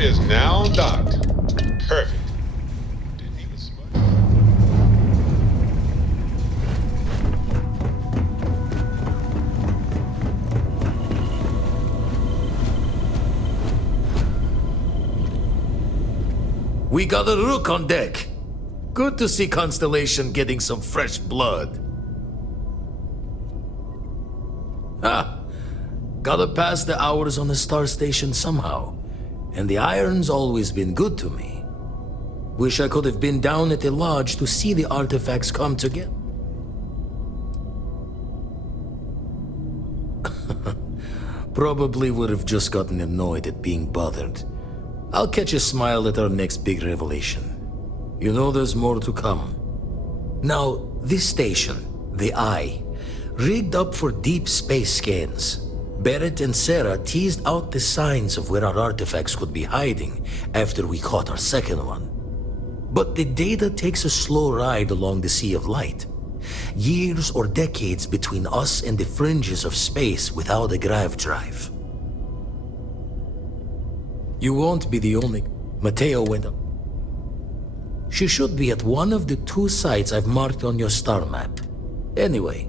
is now docked. Perfect. Didn't even smudge. We got a rook on deck. Good to see Constellation getting some fresh blood. Gotta pass the hours on the star station somehow. And the iron's always been good to me. Wish I could have been down at the lodge to see the artifacts come together. Probably would have just gotten annoyed at being bothered. I'll catch a smile at our next big revelation. You know there's more to come. Now, this station, the Eye, rigged up for deep space scans. Barrett and Sarah teased out the signs of where our artifacts could be hiding after we caught our second one. But the data takes a slow ride along the Sea of Light. Years or decades between us and the fringes of space without a grav drive. You won't be the only... Mateo went up. She should be at one of the 2 sites I've marked on your star map. Anyway,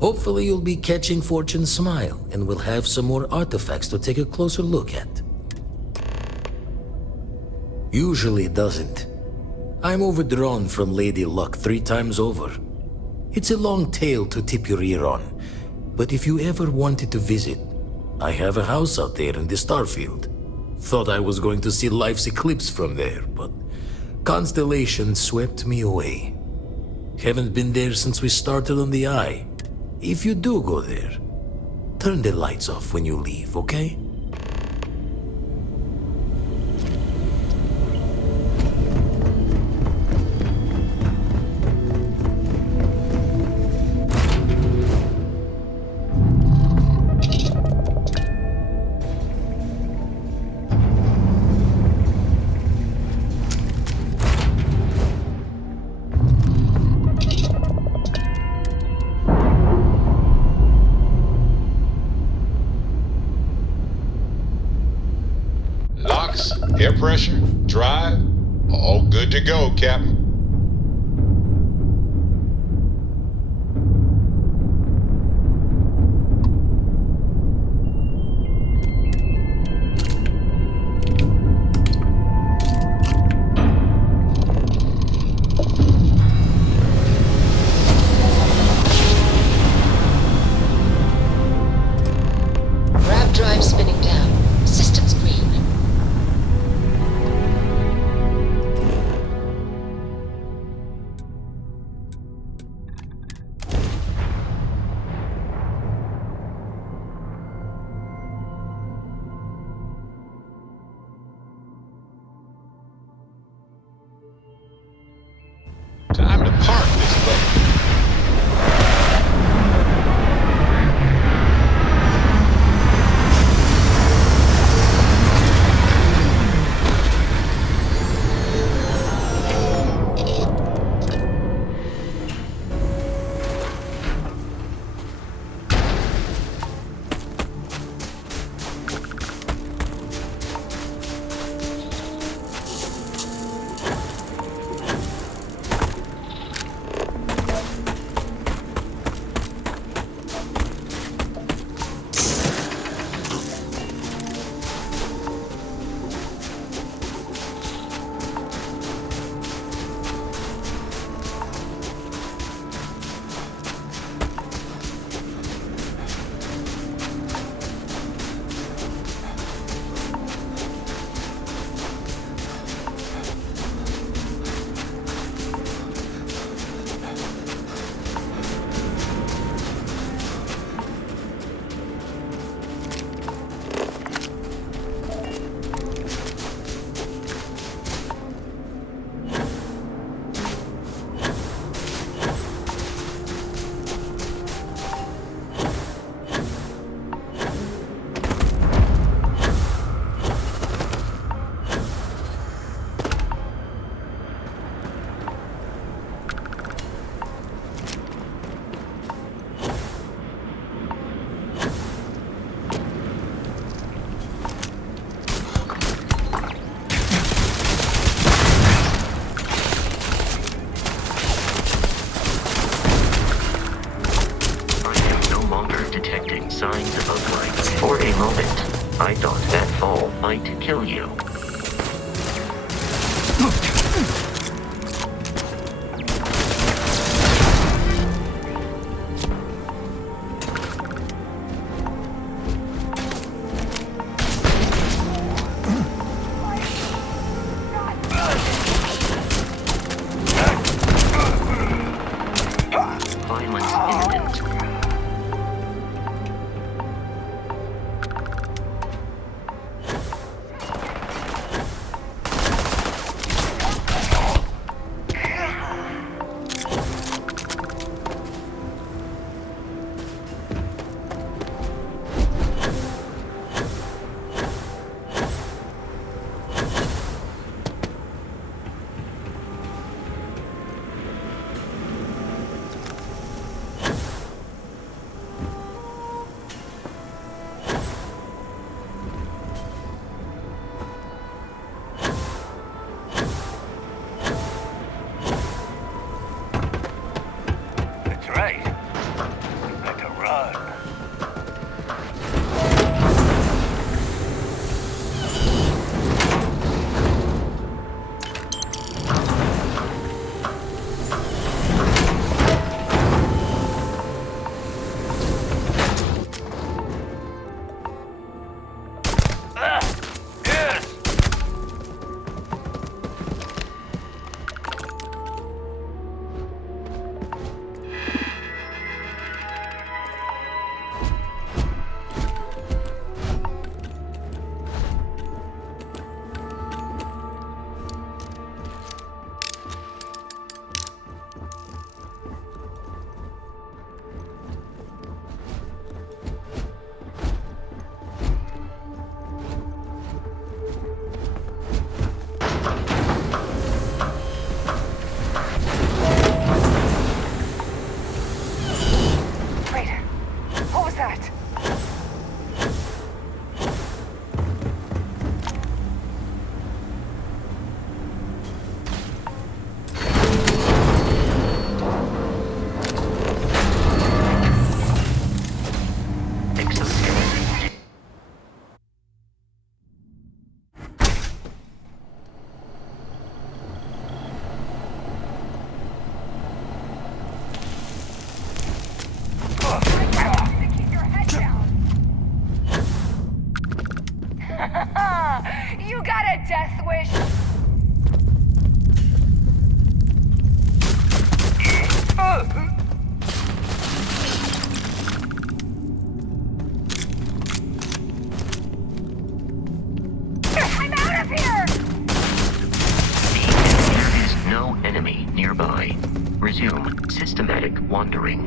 hopefully you'll be catching Fortune's smile, and we'll have some more artifacts to take a closer look at. Usually it doesn't. I'm overdrawn from Lady Luck 3 times over. It's a long tale to tip your ear on, but if you ever wanted to visit, I have a house out there in the Starfield. Thought I was going to see life's eclipse from there, but Constellation swept me away. Haven't been there since we started on the Eye. If you do go there, turn the lights off when you leave, okay? Air pressure, drive, all good to go, Captain. Grav drive spinning down. Systems green. detecting signs of outbreak. For a moment, I thought that fall might kill you. Violence imminent. That's right. You better run. Yes! Wait, what was that? Exoskeleton. Keep your head down. You got a death wish? I'm out of here! There is no enemy nearby. Resume systematic wandering.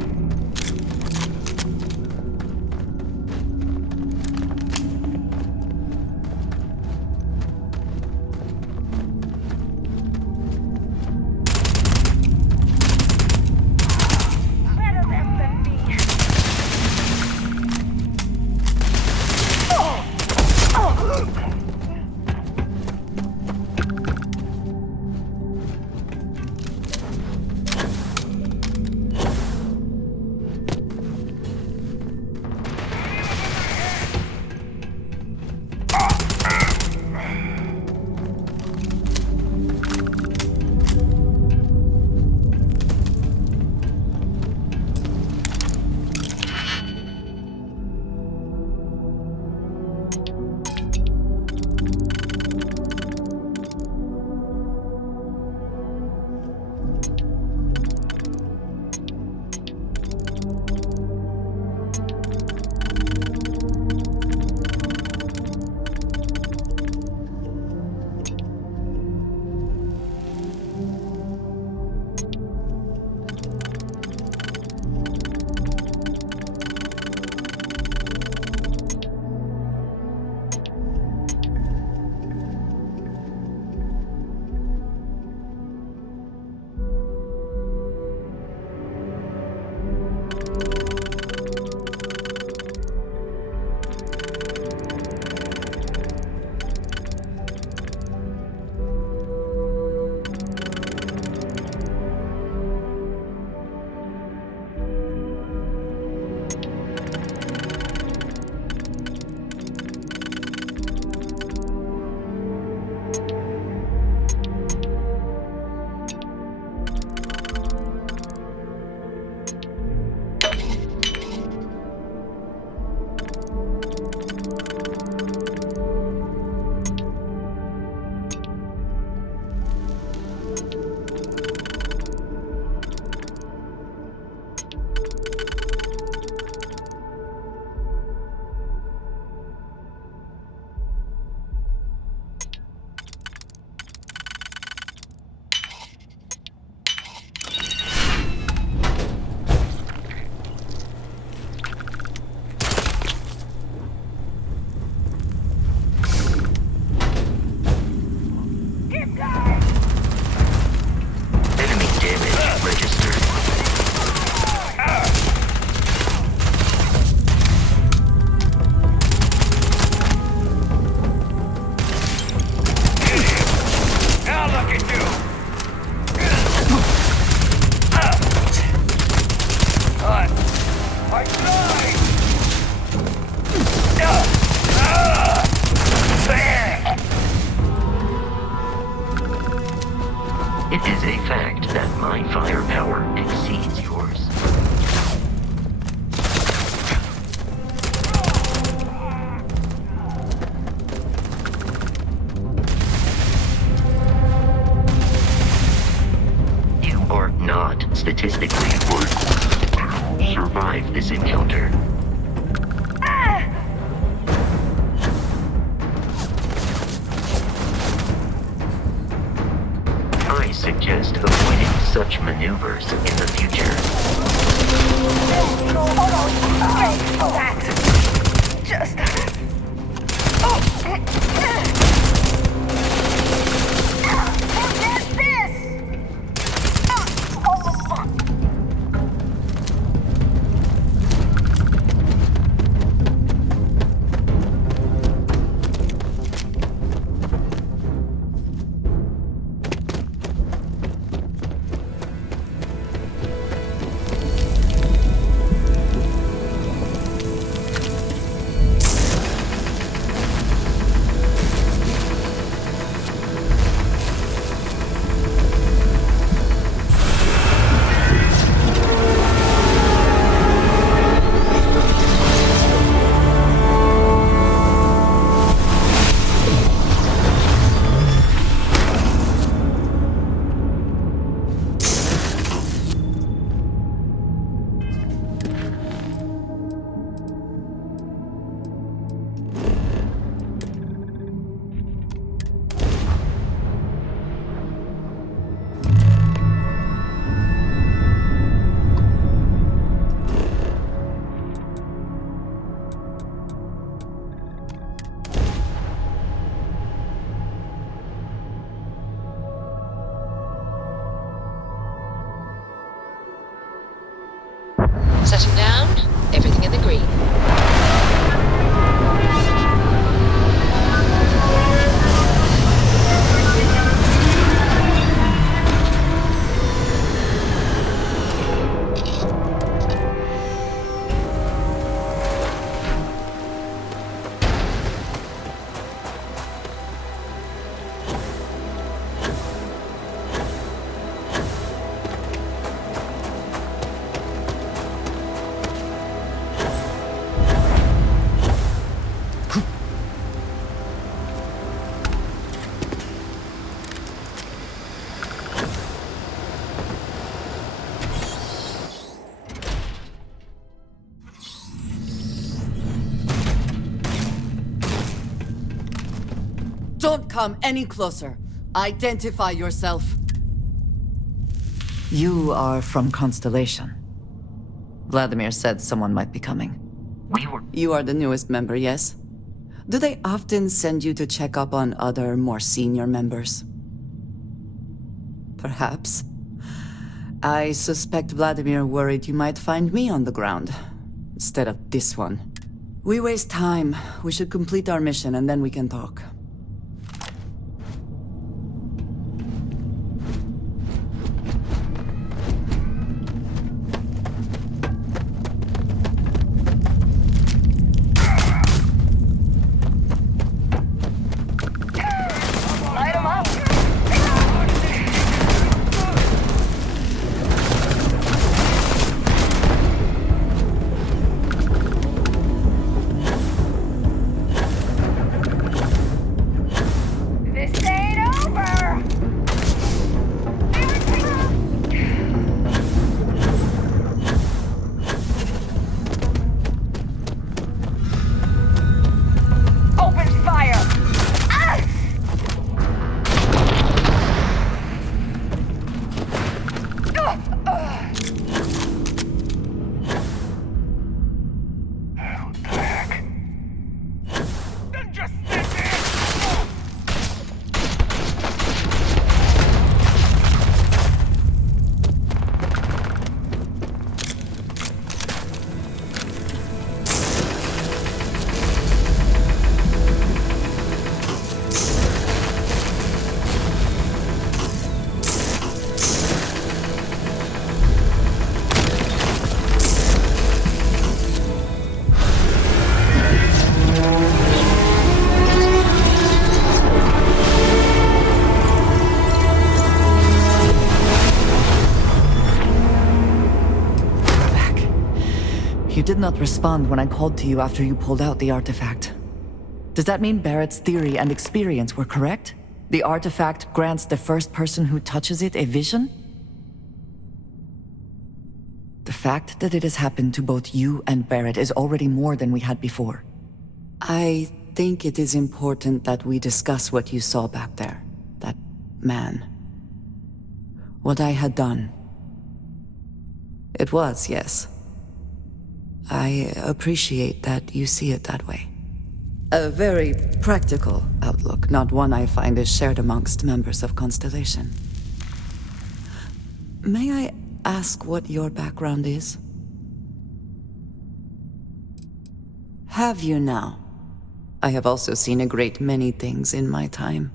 Better them than me. survive this encounter. I suggest avoiding such maneuvers in the future. Just... Forget this! Setting down, everything in the green. Don't come any closer. Identify yourself. You are from Constellation. Vladimir said someone might be coming. You are the newest member, yes? Do they often send you to check up on other, more senior members? Perhaps. I suspect Vladimir worried you might find me on the ground, instead of this one. We waste time. We should complete our mission and then we can talk. Light 'em up! This ain't over! Open fire! Ah! What the heck? Then just sit there! You did not respond when I called to you after you pulled out the artifact. Does that mean Barrett's theory and experience were correct? The artifact grants the first person who touches it a vision? The fact that it has happened to both you and Barrett is already more than we had before. I think it is important that we discuss what you saw back there. That man. What I had done. It was, yes. I appreciate that you see it that way. A very practical outlook, not one I find is shared amongst members of Constellation. May I ask what your background is? Have you now? I have also seen a great many things in my time.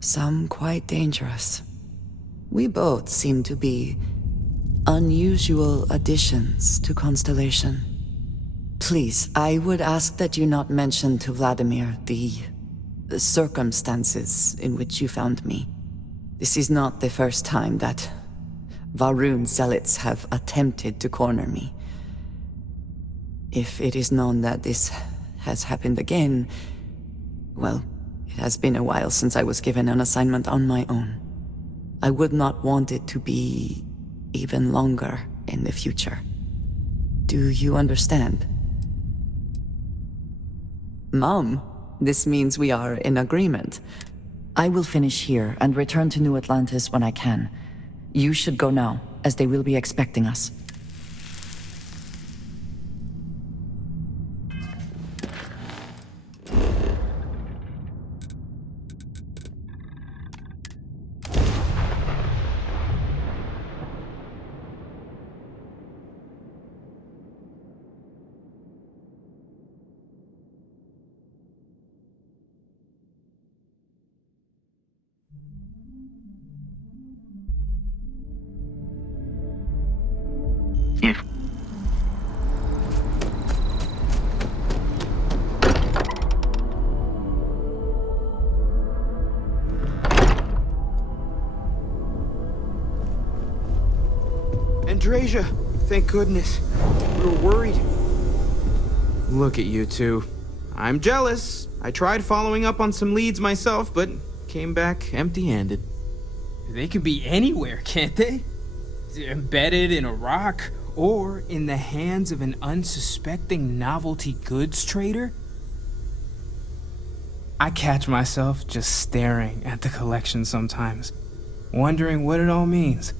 Some quite dangerous. We both seem to be unusual additions to Constellation. Please, I would ask that you not mention to Vladimir the circumstances in which you found me. This is not the first time that Varun zealots have attempted to corner me. If it is known that this has happened again, well, it has been a while since I was given an assignment on my own. I would not want it to be even longer in the future. Do you understand? Mom, this means we are in agreement. I will finish here and return to New Atlantis when I can. You should go now, as they will be expecting us. If Andrasia, thank goodness. We were worried. Look at you two. I'm jealous. I tried following up on some leads myself, but came back empty-handed. They can be anywhere, can't they? Embedded in a rock, or in the hands of an unsuspecting novelty goods trader? I catch myself just staring at the collection sometimes, wondering what it all means.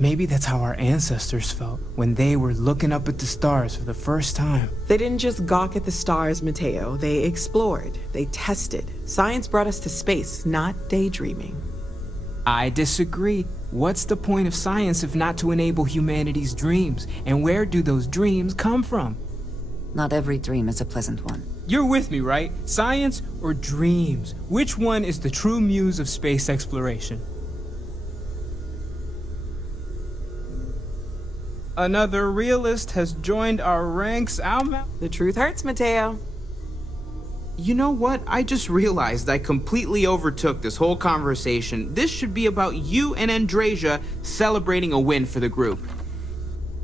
Maybe that's how our ancestors felt when they were looking up at the stars for the first time. They didn't just gawk at the stars, Mateo. They explored. They tested. Science brought us to space, not daydreaming. I disagree. What's the point of science if not to enable humanity's dreams? And where do those dreams come from? Not every dream is a pleasant one. You're with me, right? Science or dreams? Which one is the true muse of space exploration? Another realist has joined our ranks. The truth hurts, Mateo. You know what? I just realized I completely overtook this whole conversation. This should be about you and Andrasia celebrating a win for the group.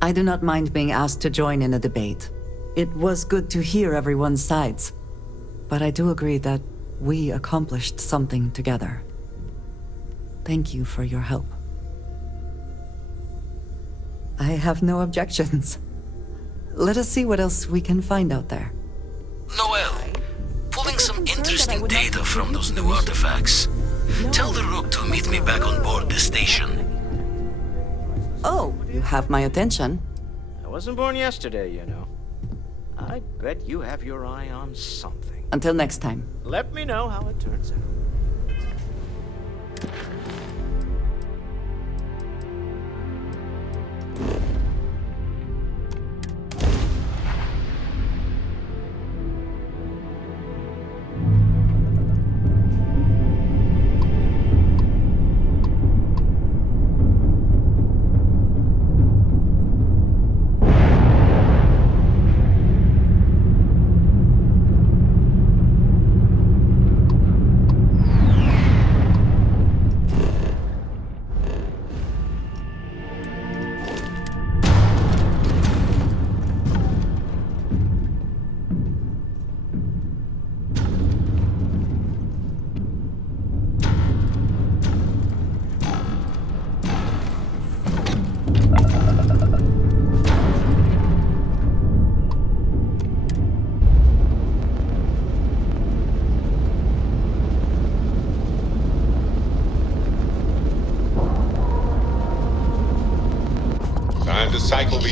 I do not mind being asked to join in a debate. It was good to hear everyone's sides. But I do agree that we accomplished something together. Thank you for your help. I have no objections. Let us see what else we can find out there. Noel, pulling some interesting data from those new artifacts. Tell the Rook to meet me back on board the station. Oh, you have my attention. I wasn't born yesterday, you know. I bet you have your eye on something. Until next time. Let me know how it turns out.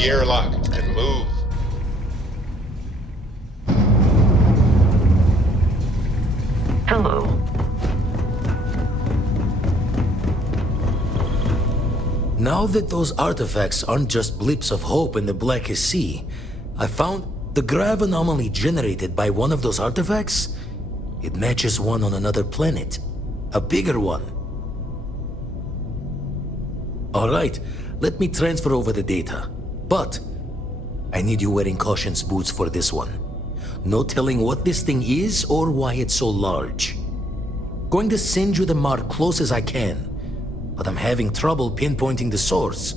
the airlock and move. Hello. Now that those artifacts aren't just blips of hope in the blackest sea, I found the grav anomaly generated by one of those artifacts. It matches one on another planet. A bigger one. Alright, let me transfer over the data. But I need you wearing caution's boots for this one. No telling what this thing is or why it's so large. Going to send you the mark close as I can, but I'm having trouble pinpointing the source.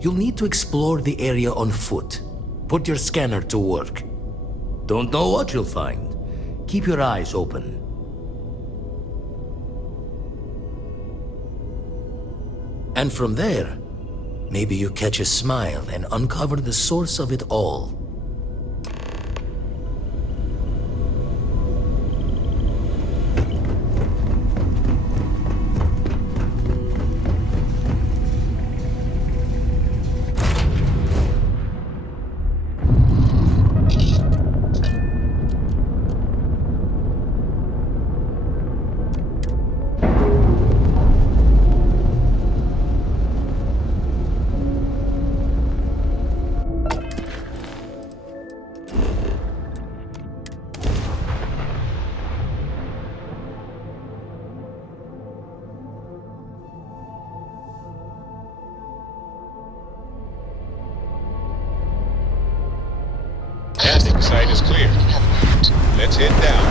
You'll need to explore the area on foot. Put your scanner to work. Don't know what you'll find. Keep your eyes open. And from there, maybe you catch a smile and uncover the source of it all. Landing site is clear. Let's head down.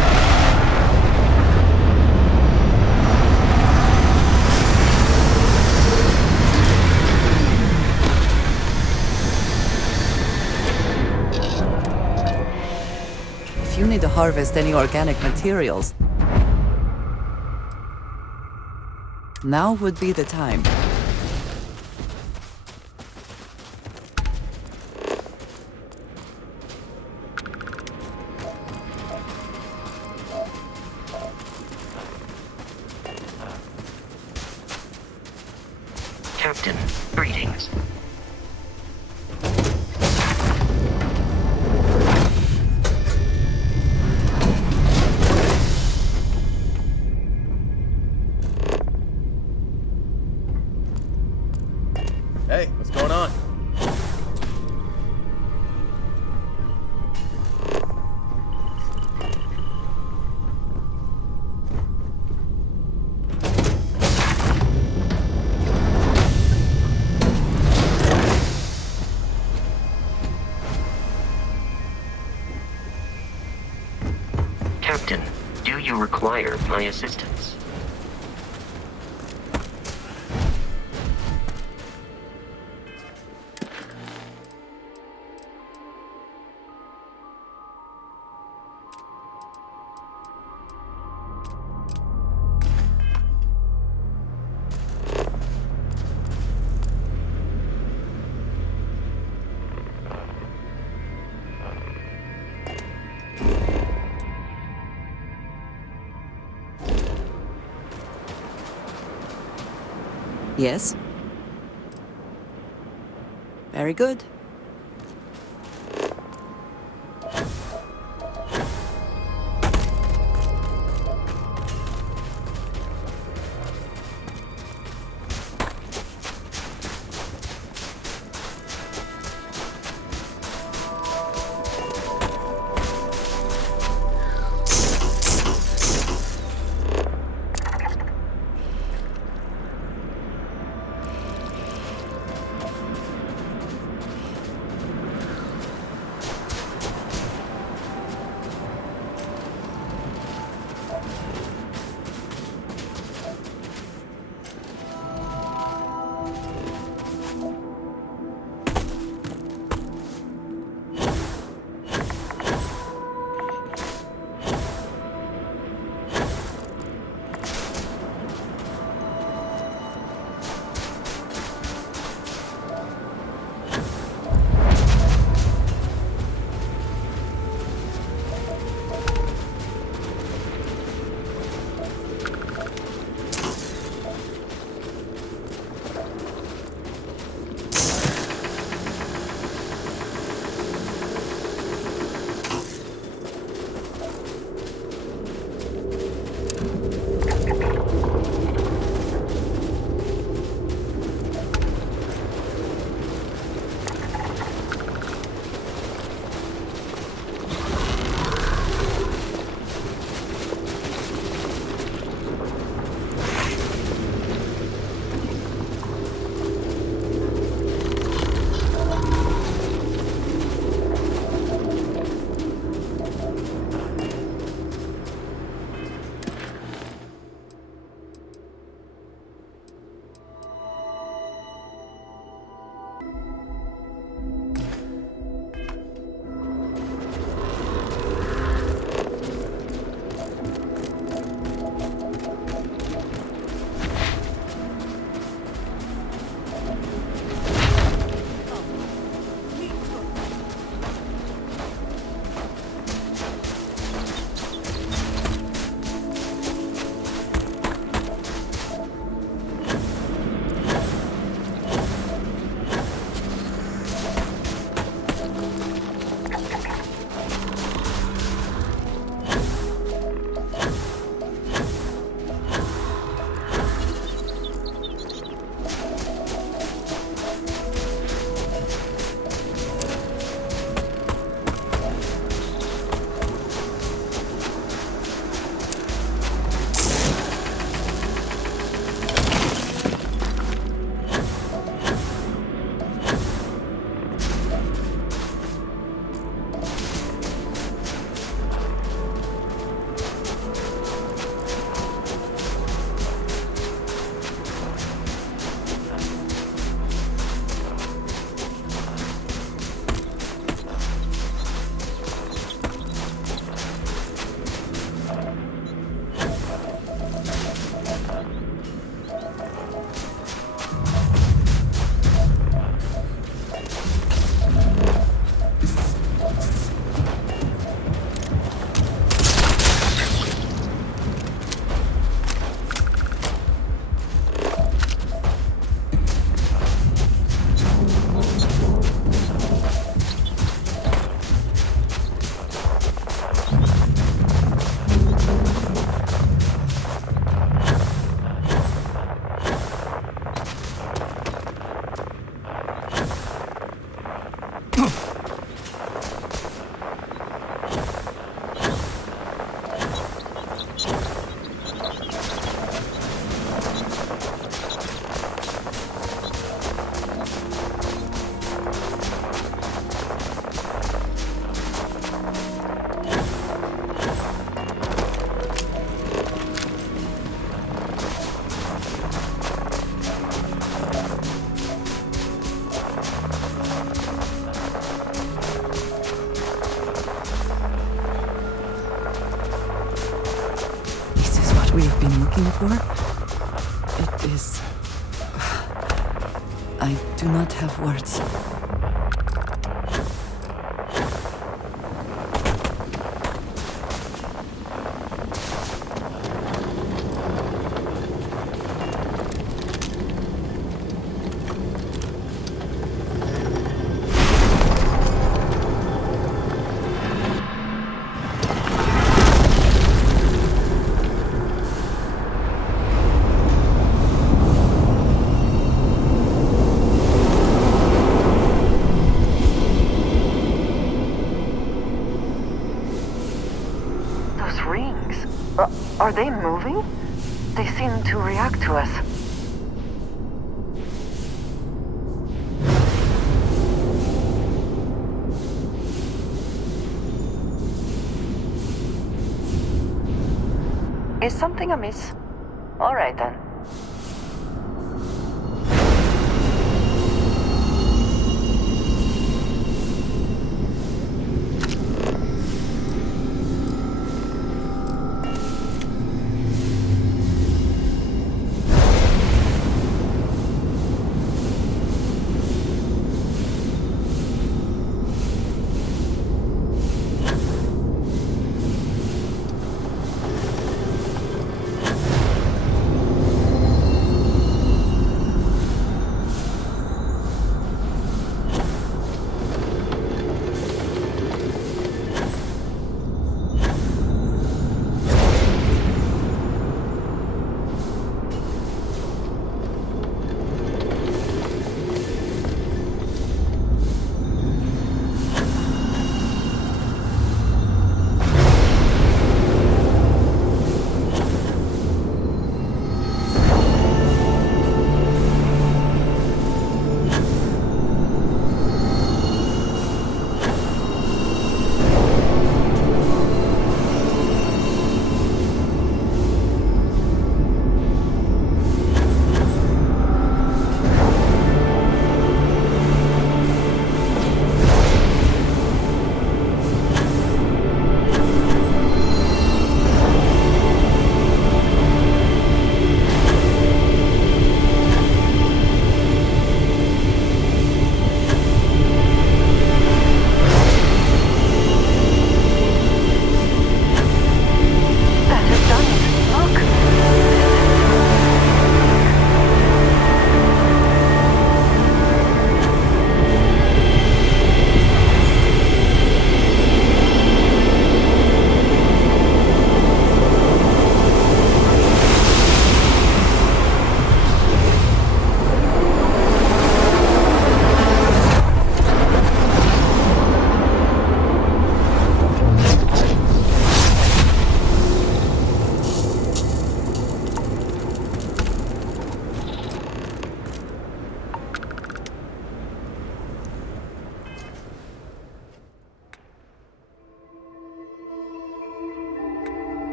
If you need to harvest any organic materials, now would be the time. Captain, greetings. Hey, what's going on? Captain, do you require my assistance? Yes? Very good. been looking for? It is... I do not have words. Are they moving? They seem to react to us. Is something amiss? All right then.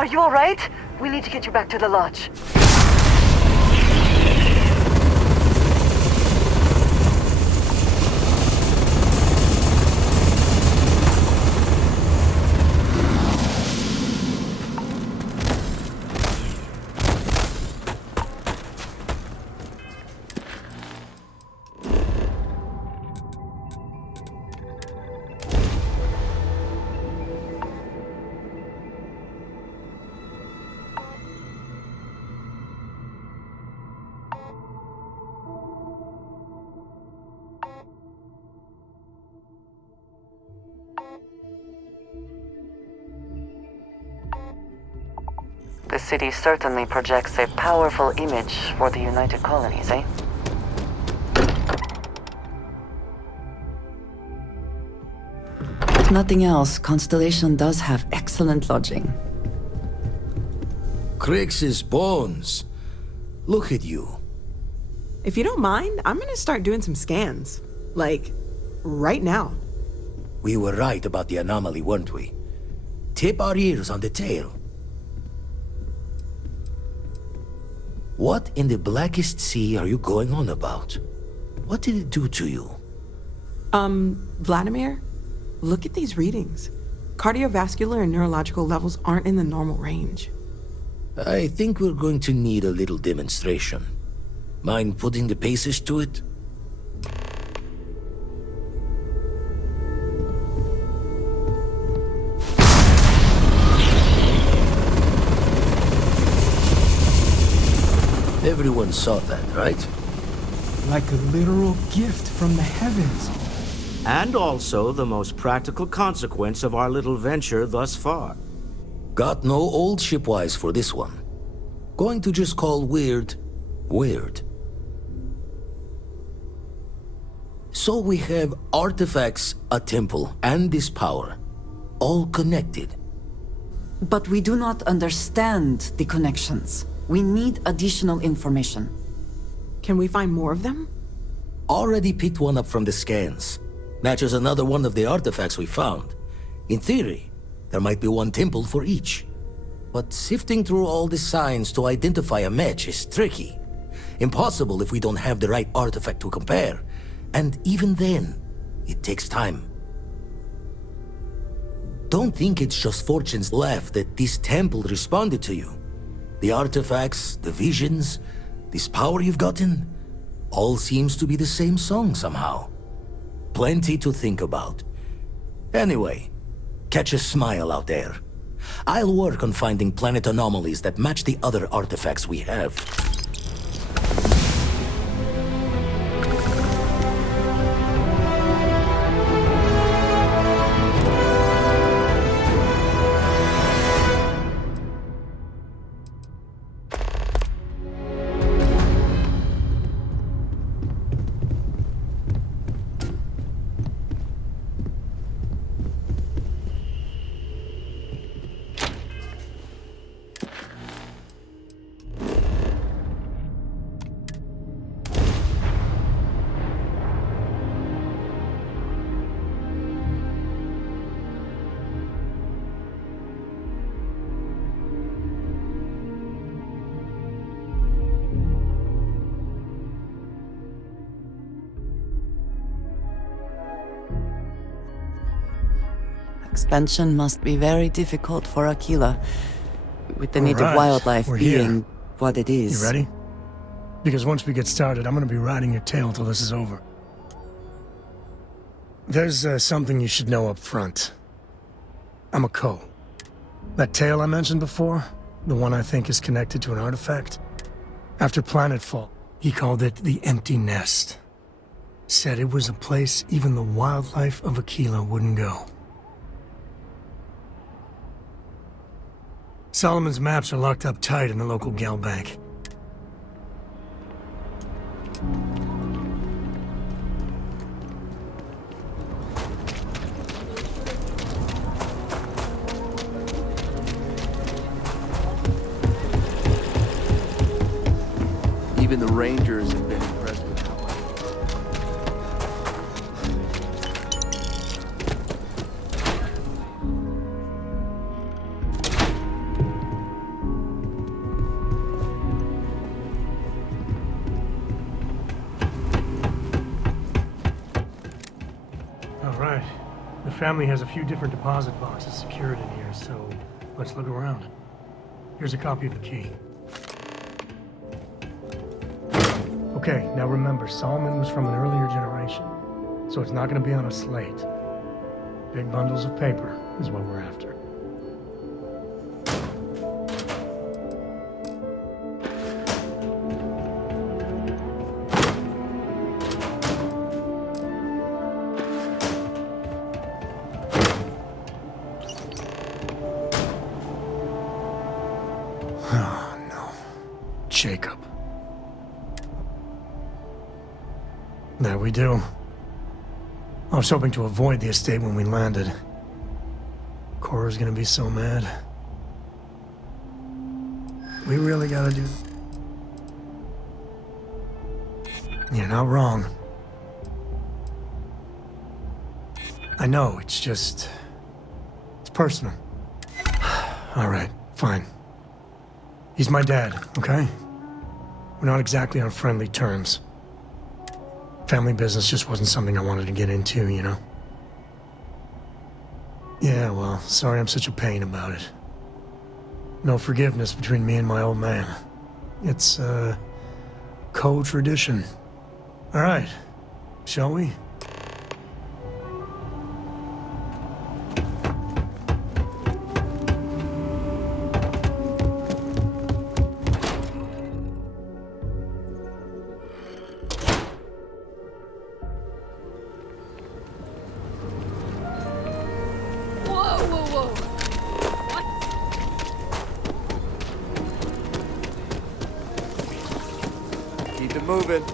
Are you all right? We need to get you back to the lodge. The city certainly projects a powerful image for the United Colonies, eh? If nothing else, Constellation does have excellent lodging. Crix's bones. Look at you. If you don't mind, I'm gonna start doing some scans. Like, right now. We were right about the anomaly, weren't we? Tip our ears on the tail. What in the blackest sea are you going on about? What did it do to you? Vladimir, look at these readings. Cardiovascular and neurological levels aren't in the normal range. I think we're going to need a little demonstration. Mind putting the paces to it? Everyone saw that, right? Like a literal gift from the heavens. And also the most practical consequence of our little venture thus far. Got no old shipwise for this one. Going to just call weird, weird. So we have artifacts, a temple, and this power. All connected. But we do not understand the connections. We need additional information. Can we find more of them? Already picked one up from the scans. Matches another one of the artifacts we found. In theory, there might be one temple for each. But sifting through all the signs to identify a match is tricky. Impossible if we don't have the right artifact to compare. And even then, it takes time. Don't think it's just fortune's laugh that this temple responded to you. The artifacts, the visions, this power you've gotten, all seems to be the same song somehow. Plenty to think about. Anyway, catch a smile out there. I'll work on finding planet anomalies that match the other artifacts we have. Expansion must be very difficult for Aquila, with the native Alright, wildlife we're being here. what it is. You ready? Because once we get started, I'm gonna be riding your tail till this is over. There's something you should know up front. I'm a Co. That tail I mentioned before, the one I think is connected to an artifact, after planetfall, he called it the Empty Nest. Said it was a place even the wildlife of Aquila wouldn't go. Solomon's maps are locked up tight in the local gal bank. Even the Rangers have been impressed with how Alright. The family has a few different deposit boxes secured in here, so let's look around. Here's a copy of the key. Okay, now remember, Solomon was from an earlier generation, so it's not going to be on a slate. Big bundles of paper is what we're after. Oh, no. Jacob. There we do. I was hoping to avoid the estate when we landed. Cora's gonna be so mad. We really gotta do... You're not wrong. I know, it's just... It's personal. Alright, fine. He's my dad, okay? We're not exactly on friendly terms. Family business just wasn't something I wanted to get into, you know? Yeah, well, sorry I'm such a pain about it. No forgiveness between me and my old man. It's, co-tradition. All right, shall we? Keep it moving.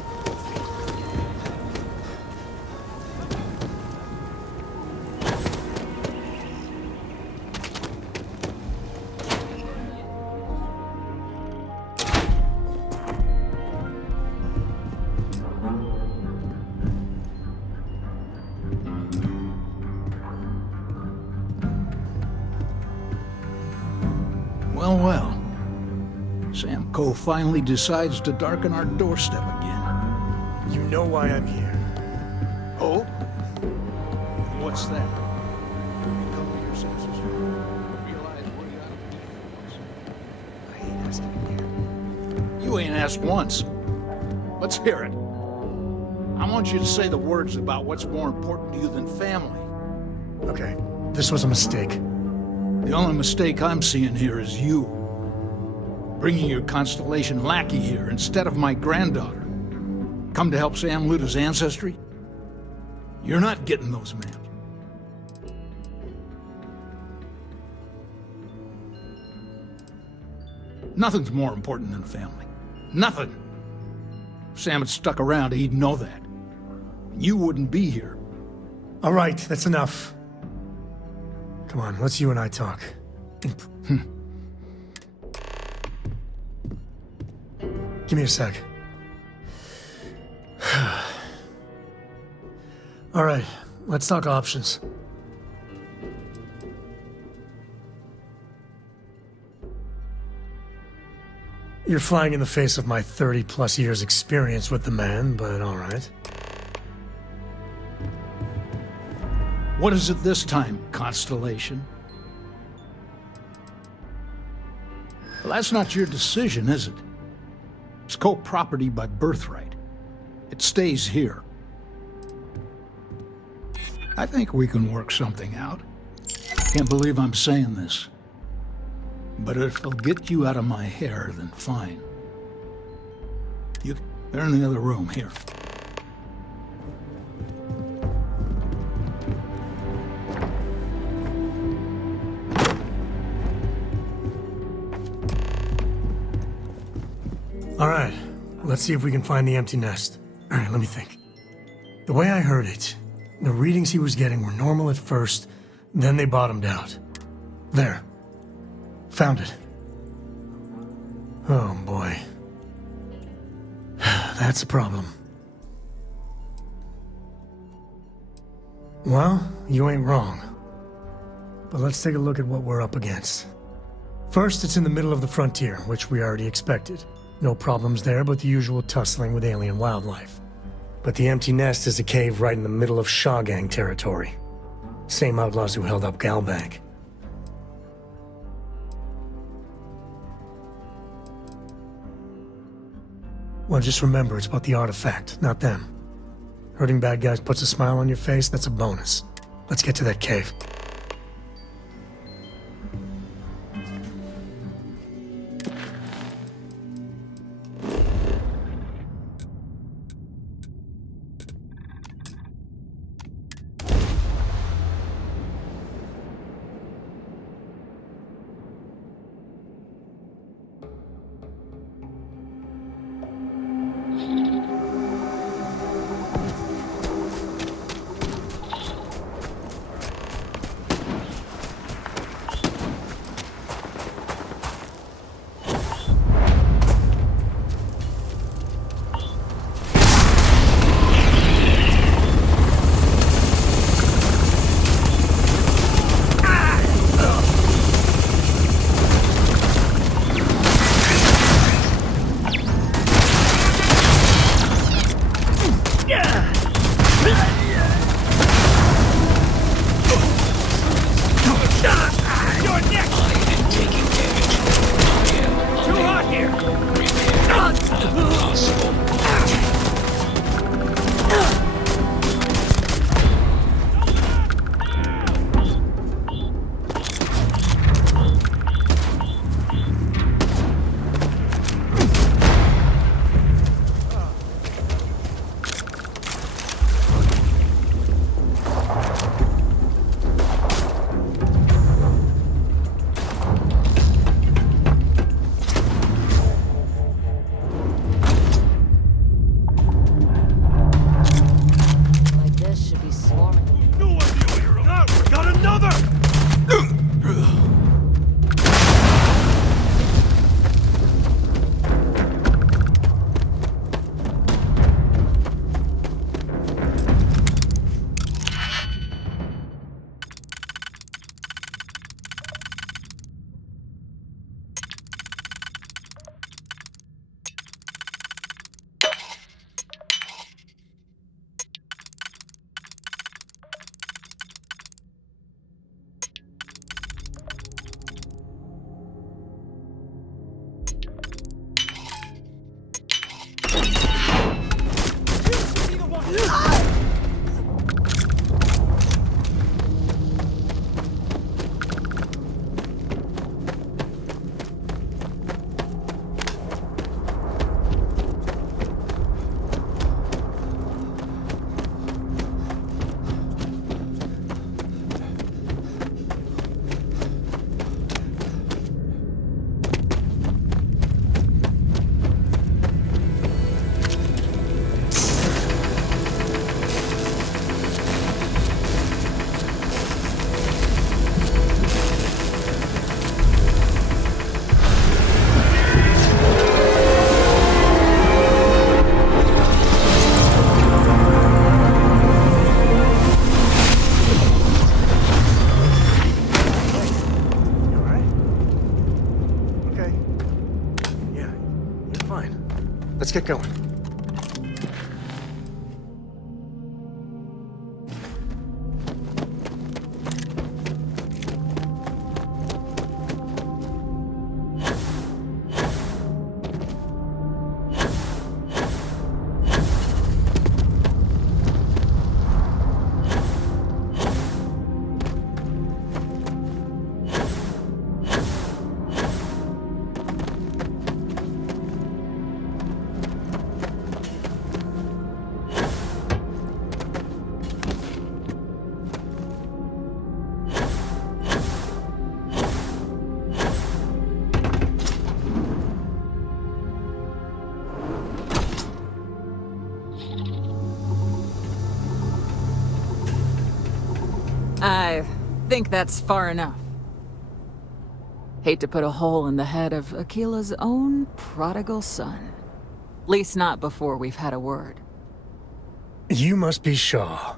Well, well. Sam Coe finally decides to darken our doorstep again. You know why I'm here. Oh? What's that? You come to your senses and realize what you got to do. I ain't asking you. You ain't asked once. Let's hear it. I want you to say the words about what's more important to you than family. Okay, this was a mistake. The only mistake I'm seeing here is you. Bringing your Constellation lackey here instead of my granddaughter. Come to help Sam loot his ancestry? You're not getting those maps. Nothing's more important than family. Nothing. If Sam had stuck around, he'd know that. You wouldn't be here. All right, that's enough. Come on, let's you and I talk. Give me a sec. All right, let's talk options. You're flying in the face of my 30-plus years experience with the man, but all right. What is it this time, Constellation? Well, that's not your decision, is it? It's co-property by birthright. It stays here. I think we can work something out. Can't believe I'm saying this. But if it'll get you out of my hair, then fine. They're in the other room, here. All right, let's see if we can find the empty nest. All right, let me think. The way I heard it, the readings he was getting were normal at first, then they bottomed out. There. Found it. Oh, boy. That's a problem. Well, you ain't wrong. But let's take a look at what we're up against. First, it's in the middle of the frontier, which we already expected. No problems there, but the usual tussling with alien wildlife. But the empty nest is a cave right in the middle of Shaw Gang territory. Same outlaws who held up Galbank. Well, just remember, it's about the artifact, not them. Hurting bad guys puts a smile on your face, that's a bonus. Let's get to that cave. Let's get going. I think that's far enough. Hate to put a hole in the head of Akila's own prodigal son. Least not before we've had a word. You must be Shaw.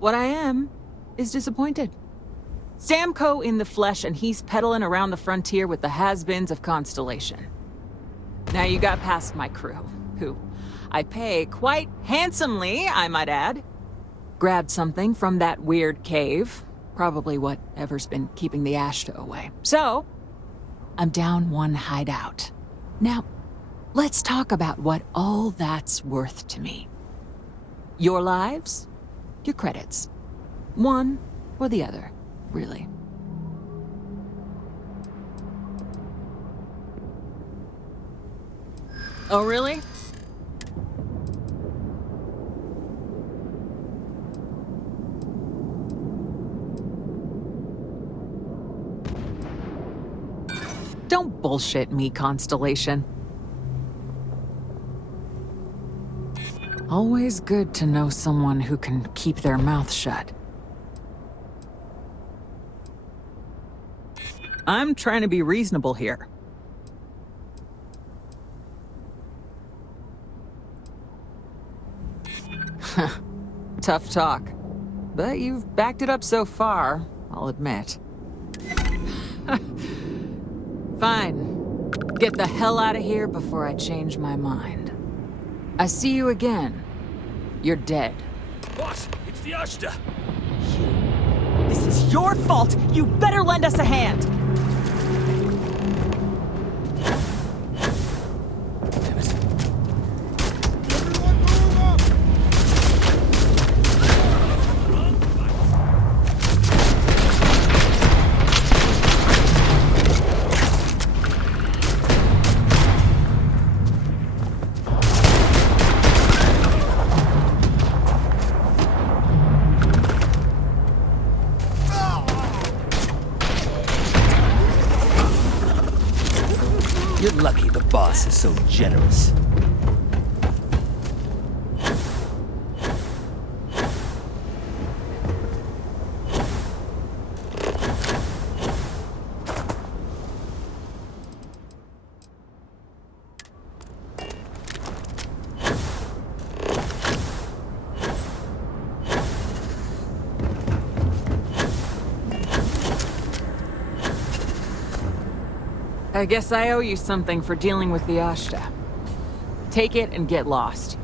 What I am is disappointed. Samco in the flesh, and he's peddling around the frontier with the has-beens of Constellation. Now you got past my crew, who I pay quite handsomely, I might add. Grabbed something from that weird cave. Probably whatever's been keeping the Ashta away. So, I'm down one hideout. Now, let's talk about what all that's worth to me. Your lives, your credits. One or the other, really. Oh, really? Don't bullshit me, Constellation. Always good to know someone who can keep their mouth shut. I'm trying to be reasonable here. Tough talk. But you've backed it up so far, I'll admit. Fine. Get the hell out of here before I change my mind. I see you again. You're dead. Boss, it's the Ashta. This is your fault! You better lend us a hand! You're lucky the boss is so generous. I guess I owe you something for dealing with the Ashta. Take it and get lost.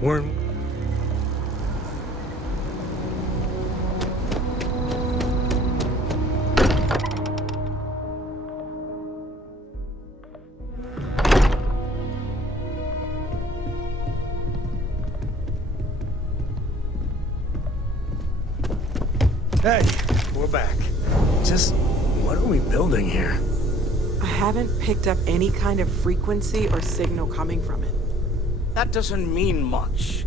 We're... Hey, we're back. Just, what are we building here? I haven't picked up any kind of frequency or signal coming from it. That doesn't mean much.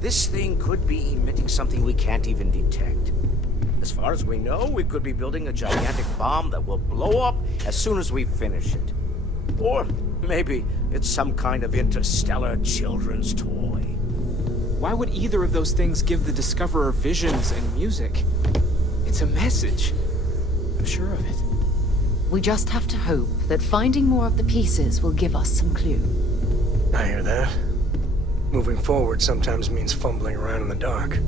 This thing could be emitting something we can't even detect. As far as we know, we could be building a gigantic bomb that will blow up as soon as we finish it. Or maybe it's some kind of interstellar children's toy. Why would either of those things give the Discoverer visions and music? It's a message. I'm sure of it. We just have to hope that finding more of the pieces will give us some clue. I hear that. Moving forward sometimes means fumbling around in the dark.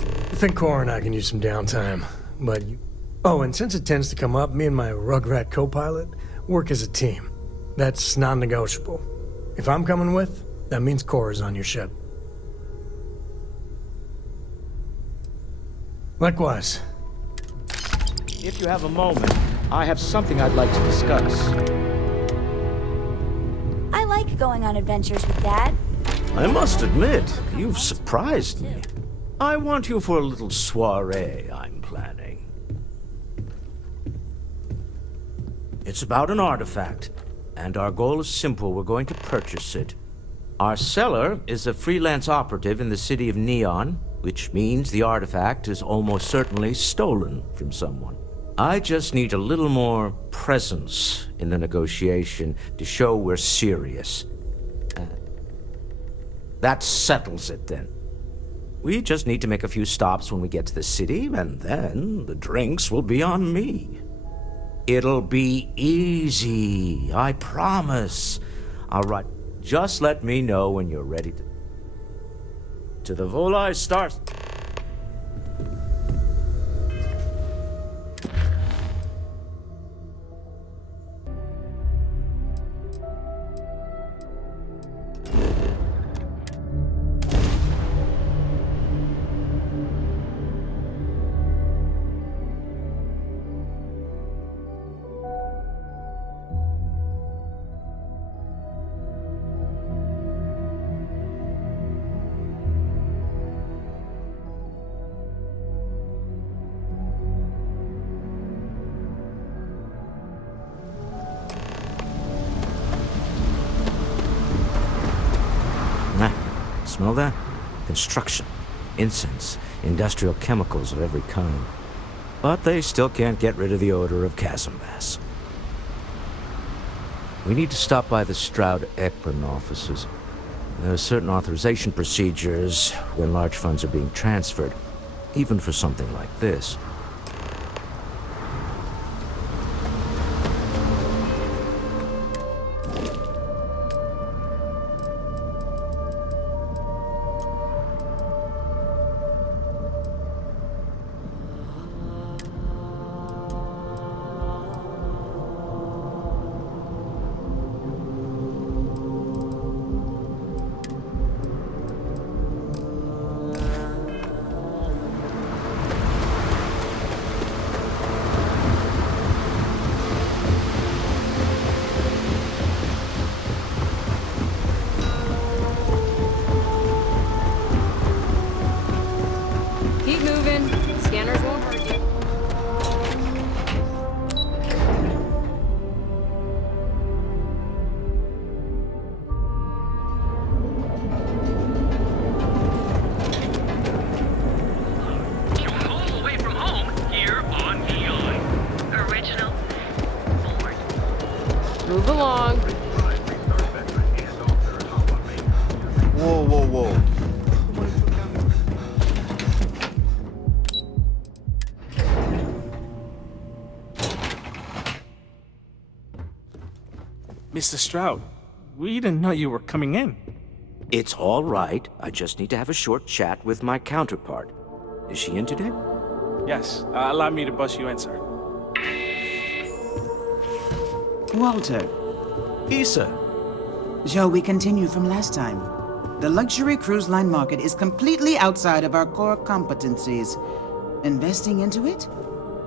I think Cora and I can use some downtime, but you... Oh, and since it tends to come up, me and my Rugrat co-pilot work as a team. That's non-negotiable. If I'm coming with, that means Cora's on your ship. Likewise. If you have a moment, I have something I'd like to discuss. I like going on adventures with Dad. I must admit, you've surprised me. I want you for a little soiree I'm planning. It's about an artifact, and our goal is simple. We're going to purchase it. Our seller is a freelance operative in the city of Neon, which means the artifact is almost certainly stolen from someone. I just need a little more presence in the negotiation to show we're serious. That settles it then. We just need to make a few stops when we get to the city, and then the drinks will be on me. It'll be easy, I promise. All right, just let me know when you're ready to the Volai stars. Smell that? Construction, incense, industrial chemicals of every kind. But they still can't get rid of the odor of chasm bass. We need to stop by the Stroud-Ekman offices. There are certain authorization procedures when large funds are being transferred, even for something like this. Keep moving. Scanners won't hurt you. All the way from home, here on Neon. Original. Forward. Move along. Whoa, whoa, whoa. Mr. Stroud, we didn't know you were coming in. It's all right. I just need to have a short chat with my counterpart. Is she in today? Yes, allow me to bust you in, sir. Walter. Issa. Shall we continue from last time? The luxury cruise line market is completely outside of our core competencies. Investing into it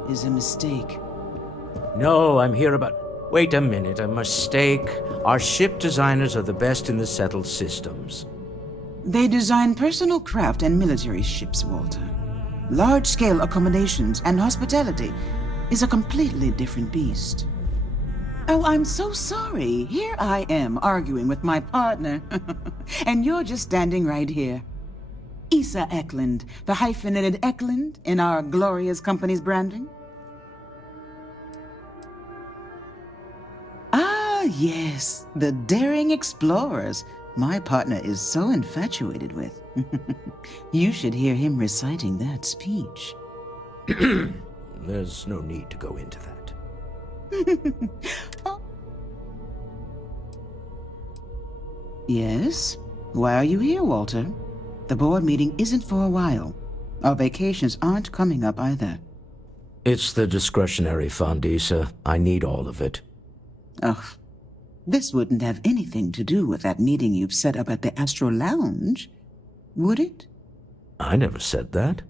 is a mistake. No, I'm here about... Wait a minute, a mistake. Our ship designers are the best in the settled systems. They design personal craft and military ships, Walter. Large-scale accommodations and hospitality is a completely different beast. Oh, I'm so sorry. Here I am arguing with my partner, and you're just standing right here. Issa Eklund, the hyphenated Eklund in our glorious company's branding. Ah, yes, the daring explorers my partner is so infatuated with. You should hear him reciting that speech. There's no need to go into that. Oh. Yes? Why are you here, Walter? The board meeting isn't for a while. Our vacations aren't coming up either. It's the discretionary fund, Issa. I need all of it. Ugh. This wouldn't have anything to do with that meeting you've set up at the Astro Lounge, would it? I never said that.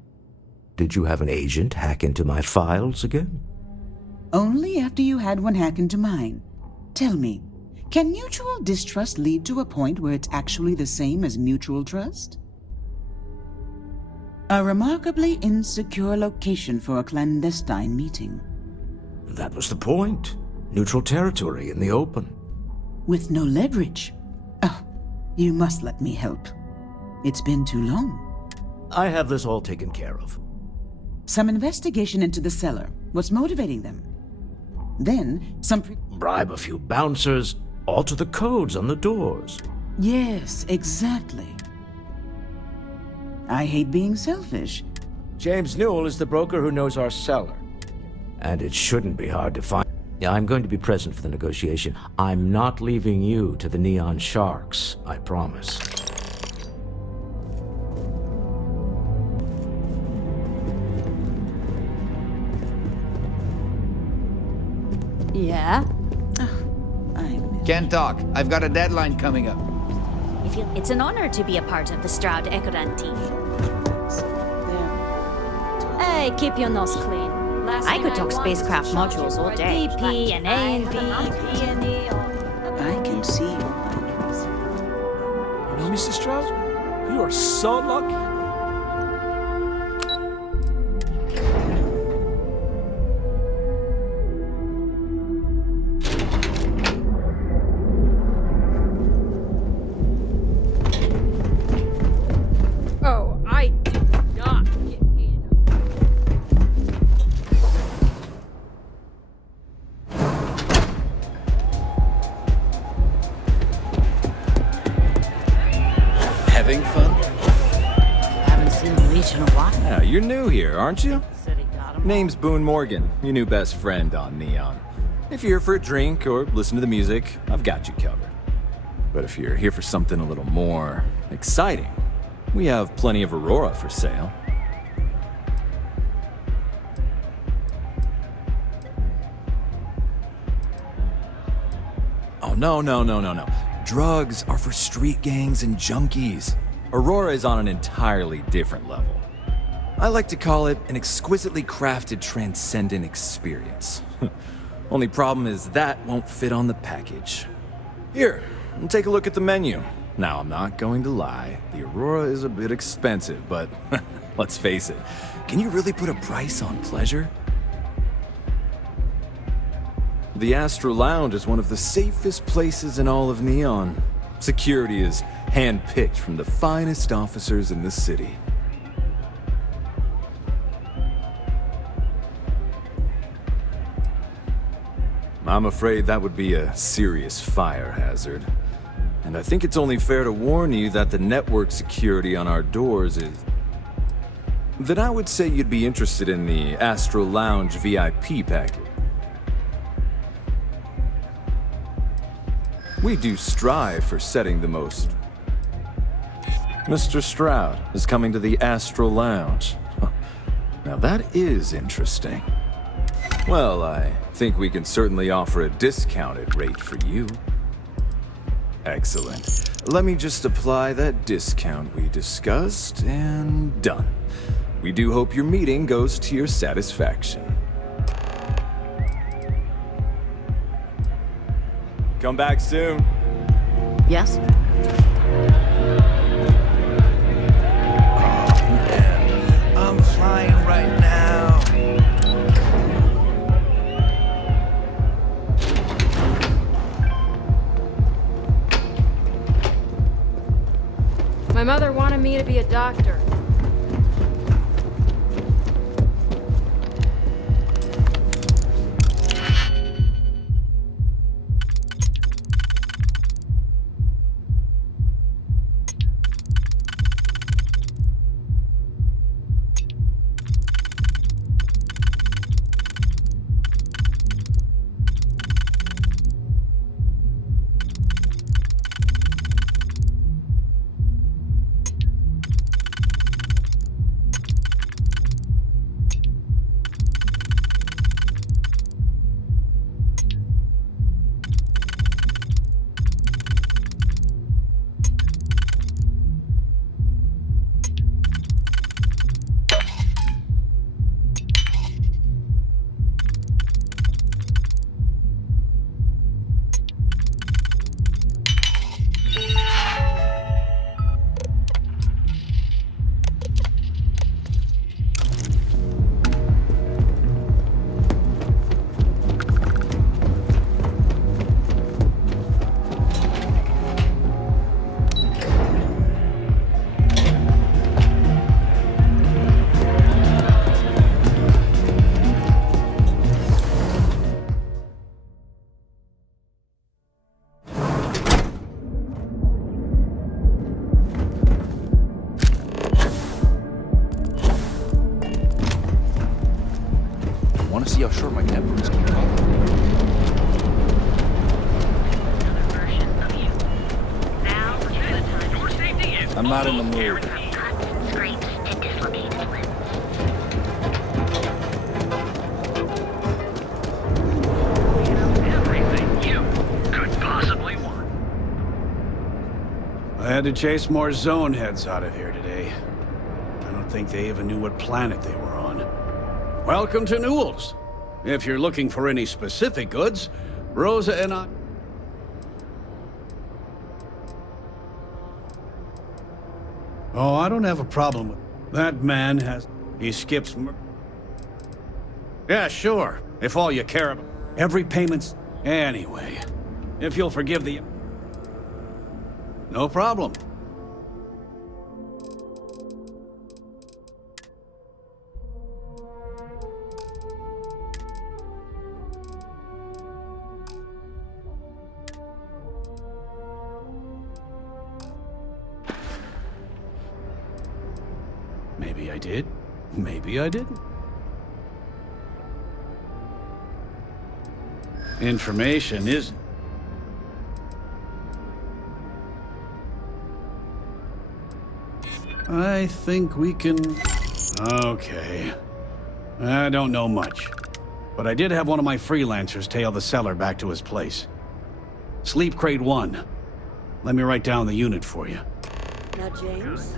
Did you have an agent hack into my files again? Only after you had one hack into mine. Tell me, can mutual distrust lead to a point where it's actually the same as mutual trust? A remarkably insecure location for a clandestine meeting. That was the point. Neutral territory in the open. With no leverage. Oh, you must let me help. It's been too long. I have this all taken care of. Some investigation into the cellar. What's motivating them? Then, bribe a few bouncers, alter the codes on the doors. Yes, exactly. I hate being selfish. James Newell is the broker who knows our cellar. And it shouldn't be hard to find. I'm going to be present for the negotiation. I'm not leaving you to the Neon Sharks, I promise. Yeah? Can't talk. I've got a deadline coming up. It's an honor to be a part of the Stroud Ekoran team. Hey, keep your nose clean. I could talk spacecraft modules all day. PP and A and B, P and E. I can see you. You know, Mr. Stroud, you are so lucky. Oh, I do not get paid Having fun? Haven't seen Leech in a while. Yeah, you're new here, aren't you? Name's Boone Morgan, your new best friend on Neon. If you're here for a drink or listen to the music, I've got you covered. But if you're here for something a little more exciting, we have plenty of Aurora for sale. Oh, no. Drugs are for street gangs and junkies. Aurora is on an entirely different level. I like to call it an exquisitely crafted, transcendent experience. Only problem is that won't fit on the package. Here, take a look at the menu. Now, I'm not going to lie, the Aurora is a bit expensive, but let's face it, can you really put a price on pleasure? The Astro Lounge is one of the safest places in all of Neon. Security is hand-picked from the finest officers in the city. I'm afraid that would be a serious fire hazard. And I think it's only fair to warn you that the network security on our doors is... That I would say you'd be interested in the Astro Lounge VIP package. We do strive for setting the most. Mr. Stroud is coming to the Astro Lounge. Now that is interesting. Well, I think we can certainly offer a discounted rate for you. Excellent. Let me just apply that discount we discussed, and done. We do hope your meeting goes to your satisfaction. Come back soon. Yes? I'm flying right now. My mother wanted me to be a doctor. Want to see how short my temper is? I'm not in the mood. I had to chase more zone heads out of here today. I don't think they even knew what planet they were on. Welcome to Newell's. If you're looking for any specific goods, Rosa and I... Oh, I don't have a problem with... That man has... He skips... Yeah, sure. If all you care about... Every payment's... Anyway, if you'll forgive the... No problem. Maybe I did. Maybe I didn't. Information is... I think we can... Okay. I don't know much. But I did have one of my freelancers tail the seller back to his place. Sleep Crate 1. Let me write down the unit for you. Now, James,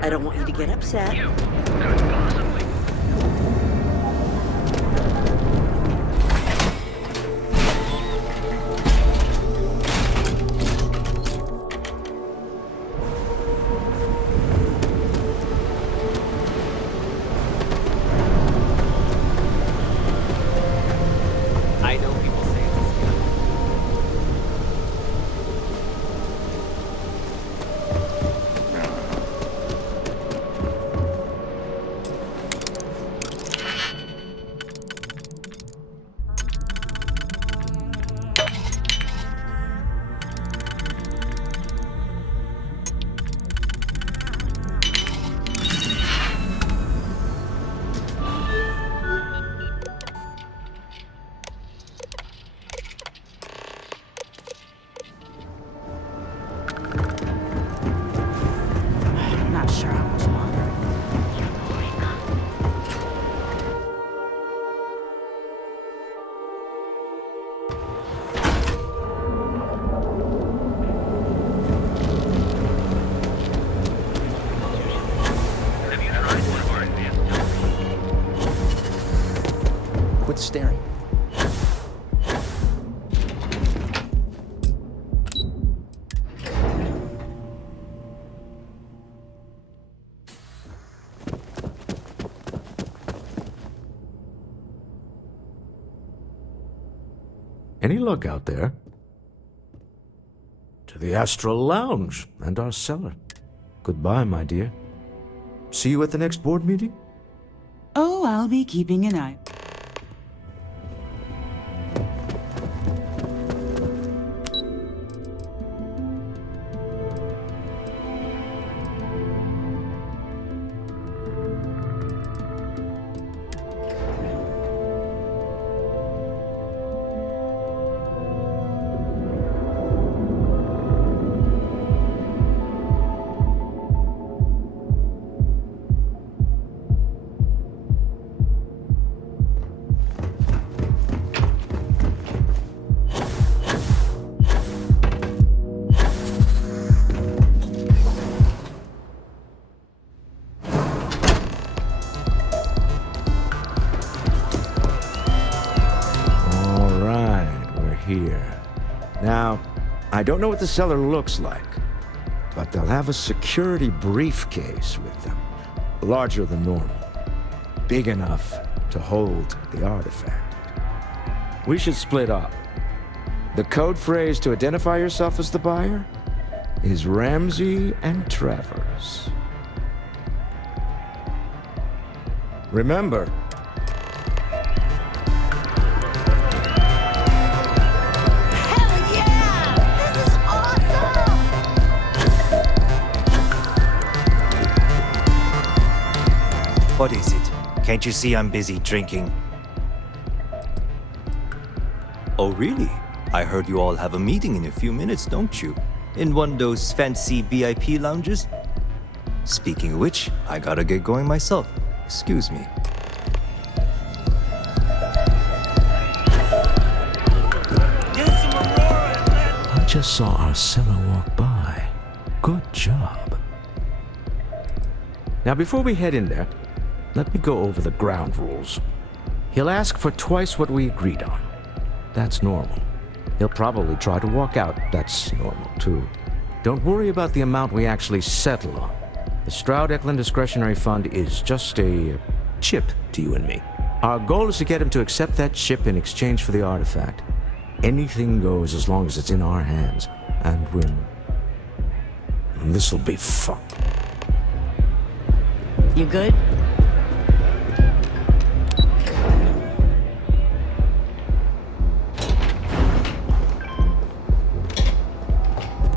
I don't want you to get upset. I know people say staring. Any luck out there? To the Astral Lounge and our cellar. Goodbye, my dear. See you at the next board meeting? Oh, I'll be keeping an eye. Here. Now, I don't know what the cellar looks like, but they'll have a security briefcase with them, larger than normal, big enough to hold the artifact. We should split up. The code phrase to identify yourself as the buyer is Ramsey and Travers. Remember, what is it? Can't you see I'm busy drinking? Oh, really? I heard you all have a meeting in a few minutes, don't you? In one of those fancy VIP lounges? Speaking of which, I gotta get going myself. Excuse me. I just saw our cellar walk by. Good job. Now, before we head in there, let me go over the ground rules. He'll ask for twice what we agreed on. That's normal. He'll probably try to walk out. That's normal, too. Don't worry about the amount we actually settle on. The Stroud-Eklund Discretionary Fund is just a chip to you and me. Our goal is to get him to accept that chip in exchange for the artifact. Anything goes as long as it's in our hands. And this'll be fun. You good?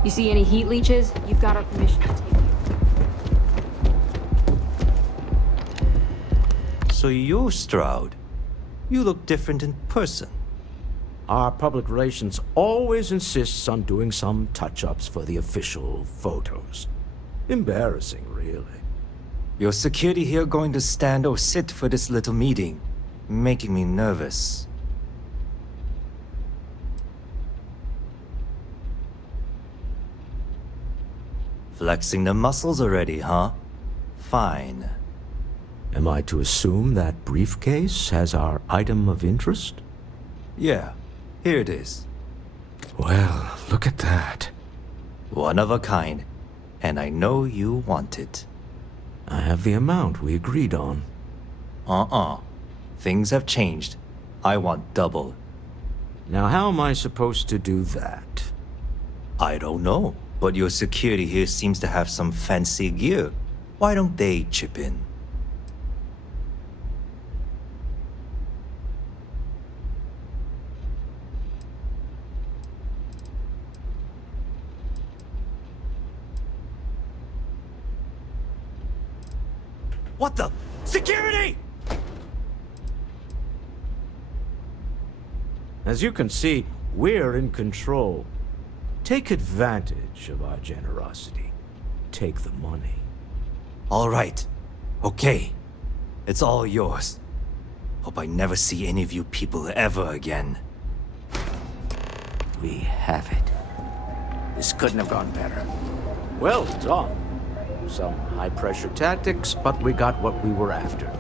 You see any heat leeches? You've got our permission to take you. So you're Stroud. You look different in person. Our public relations always insists on doing some touch-ups for the official photos. Embarrassing, really. Your security here going to stand or sit for this little meeting, making me nervous. Flexing the muscles already, huh? Fine. Am I to assume that briefcase has our item of interest? Yeah, here it is. Well, look at that. One of a kind, and I know you want it. I have the amount we agreed on. Things have changed. I want double. Now, how am I supposed to do that? I don't know, but your security here seems to have some fancy gear. Why don't they chip in? What the? Security! As you can see, we're in control. Take advantage of our generosity. Take the money. All right. Okay. It's all yours. Hope I never see any of you people ever again. We have it. This couldn't have gone better. Well done. Some high-pressure tactics, but we got what we were after.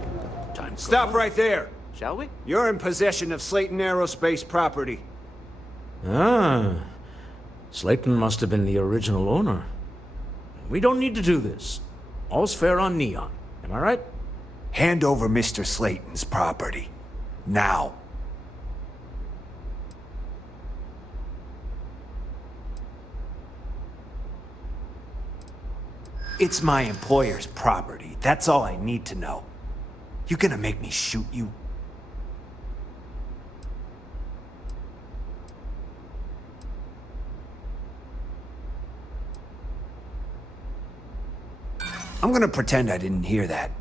Stop right there! shall we? You're in possession of Slayton Aerospace property. Ah. Slayton must have been the original owner. We don't need to do this. All's fair on Neon. Am I right? Hand over Mr. Slayton's property. Now. It's my employer's property. That's all I need to know. You gonna make me shoot you? I'm gonna pretend I didn't hear that.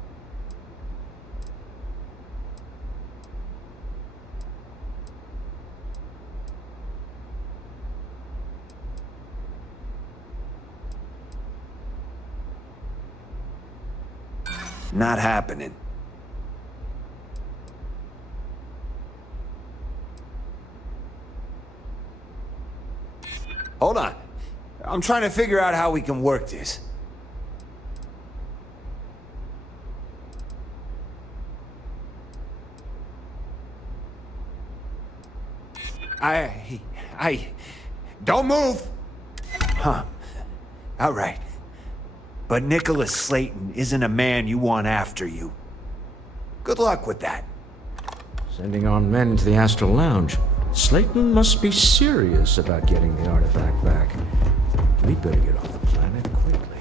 Not happening. Hold on. I'm trying to figure out how we can work this. Don't move! Huh. All right. But Nicholas Slayton isn't a man you want after you. Good luck with that. Sending on men to the Astral Lounge. Slayton must be serious about getting the artifact back. We'd better get off the planet quickly.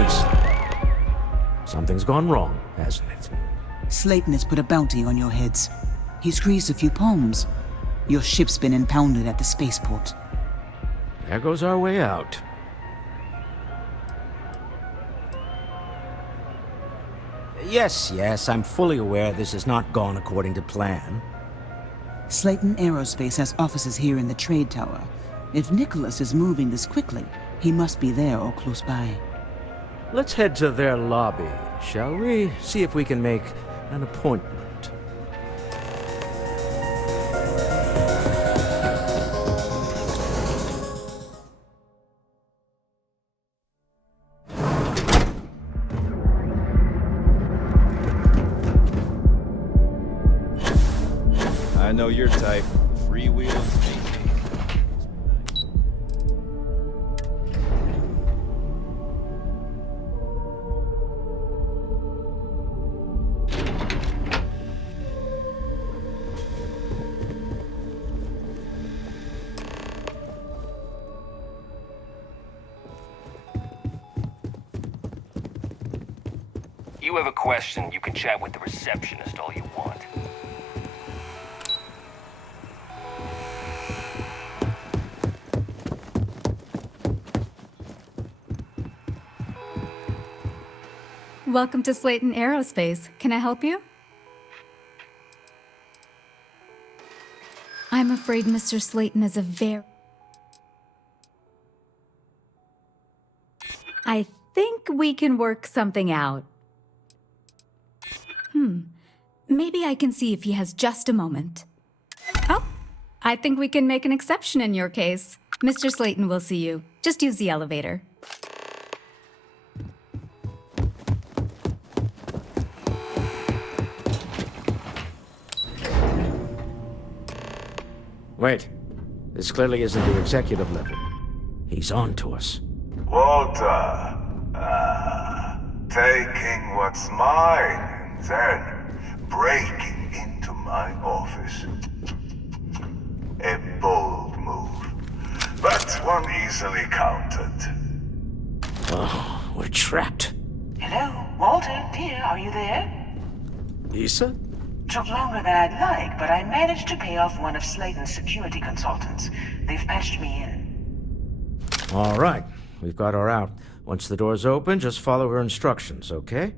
Ace. Something's gone wrong, hasn't it? Slayton has put a bounty on your heads. He's squeezed a few palms. Your ship's been impounded at the spaceport. There goes our way out. Yes, I'm fully aware this has not gone according to plan. Slayton Aerospace has offices here in the trade tower. If Nicholas is moving this quickly, he must be there or close by. Let's head to their lobby, shall we? See if we can make an appointment. I know your type. Freewheel and stinky. You have a question, you can chat with the receptionist all you want. Welcome to Slayton Aerospace. Can I help you? I'm afraid Mr. Slayton is a very... I think we can work something out. Maybe I can see if he has just a moment. Oh, I think we can make an exception in your case. Mr. Slayton will see you. Just use the elevator. Wait. This clearly isn't the executive level. He's on to us. Walter. Taking what's mine and then breaking into my office. A bold move, but one easily countered. Oh, we're trapped. Hello, Walter, dear, are you there? Issa? Took longer than I'd like, but I managed to pay off one of Slayton's security consultants. They've patched me in. All right, we've got her out. Once the door's open, just follow her instructions, okay?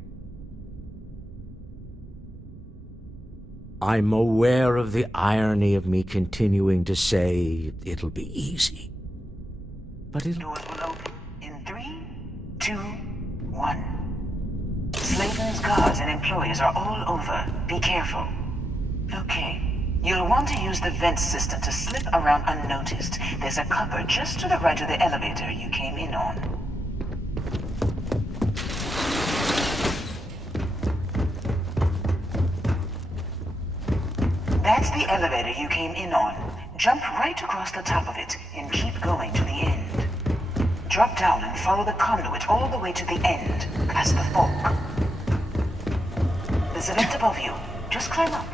I'm aware of the irony of me continuing to say it'll be easy. But it'll... Doors will open in 3, 2, 1. Slayton's guards and employees are all over. Be careful. Okay, You'll want to use the vent system to slip around unnoticed. There's a cupboard just to the right of the elevator you came in on. That's the elevator you came in on. Jump right across the top of it and keep going to the end. Drop down and follow the conduit all the way to the end, past the fork. There's a vent above you. Just climb up.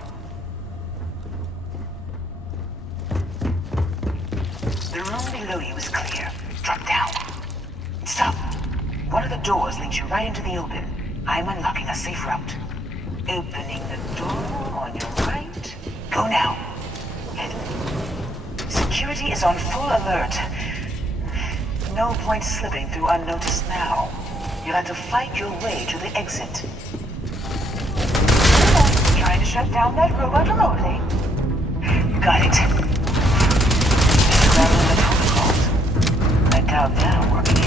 The room below you is clear. Drop down. Stop. One of the doors leads you right into the open. I'm unlocking a safe route. Opening the door on your right. Go now. Head. Security is on full alert. No point slipping through unnoticed now. You'll have to fight your way to the exit. Trying to shut down that robot remotely. Got it. Scrambling the protocols. I doubt that'll work again.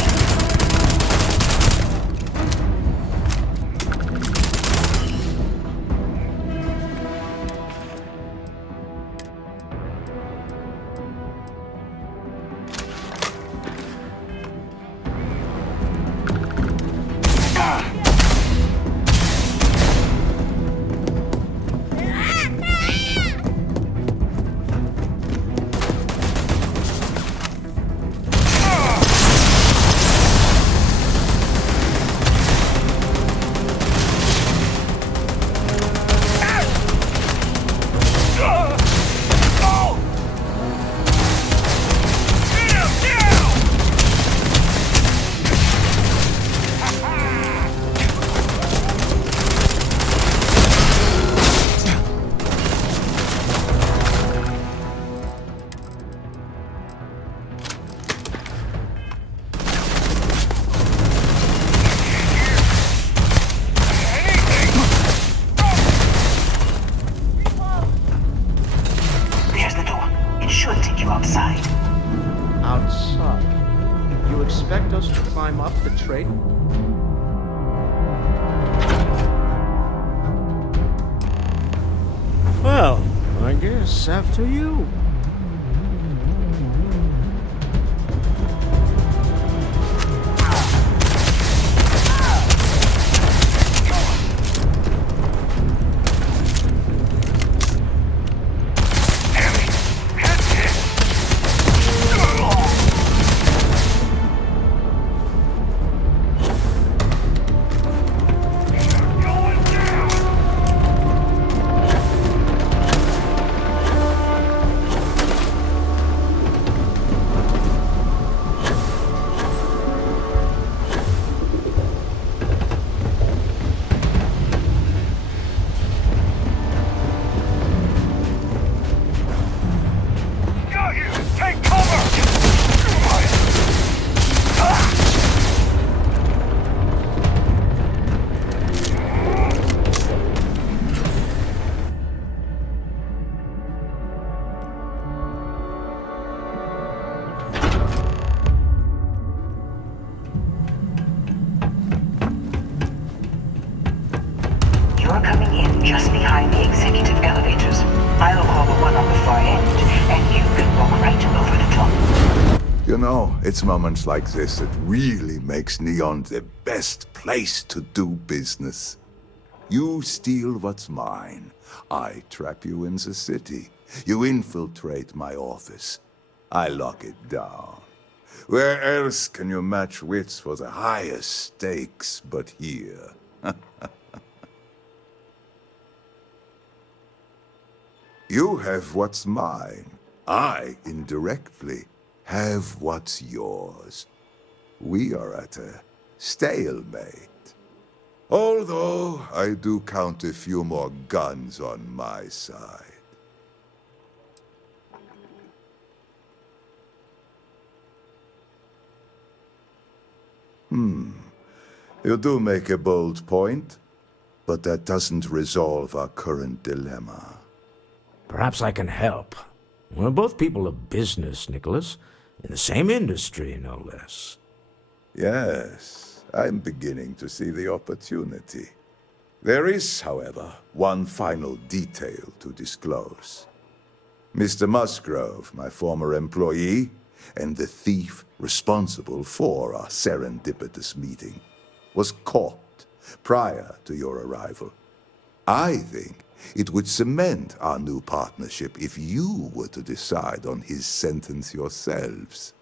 Well, I guess after you. You're coming in just behind the executive elevators. I'll call the one on the far end, and you can walk right over the top. You know, it's moments like this that really makes Neon the best place to do business. You steal what's mine. I trap you in the city. You infiltrate my office. I lock it down. Where else can you match wits for the highest stakes but here? You have what's mine. I, indirectly, have what's yours. We are at a stalemate. Although, I do count a few more guns on my side. You do make a bold point, but that doesn't resolve our current dilemma. Perhaps I can help. We're both people of business, Nicholas. In the same industry, no less. Yes, I'm beginning to see the opportunity. There is, however, one final detail to disclose. Mr. Musgrove, my former employee, and the thief responsible for our serendipitous meeting, was caught prior to your arrival. I think it would cement our new partnership if you were to decide on his sentence yourselves.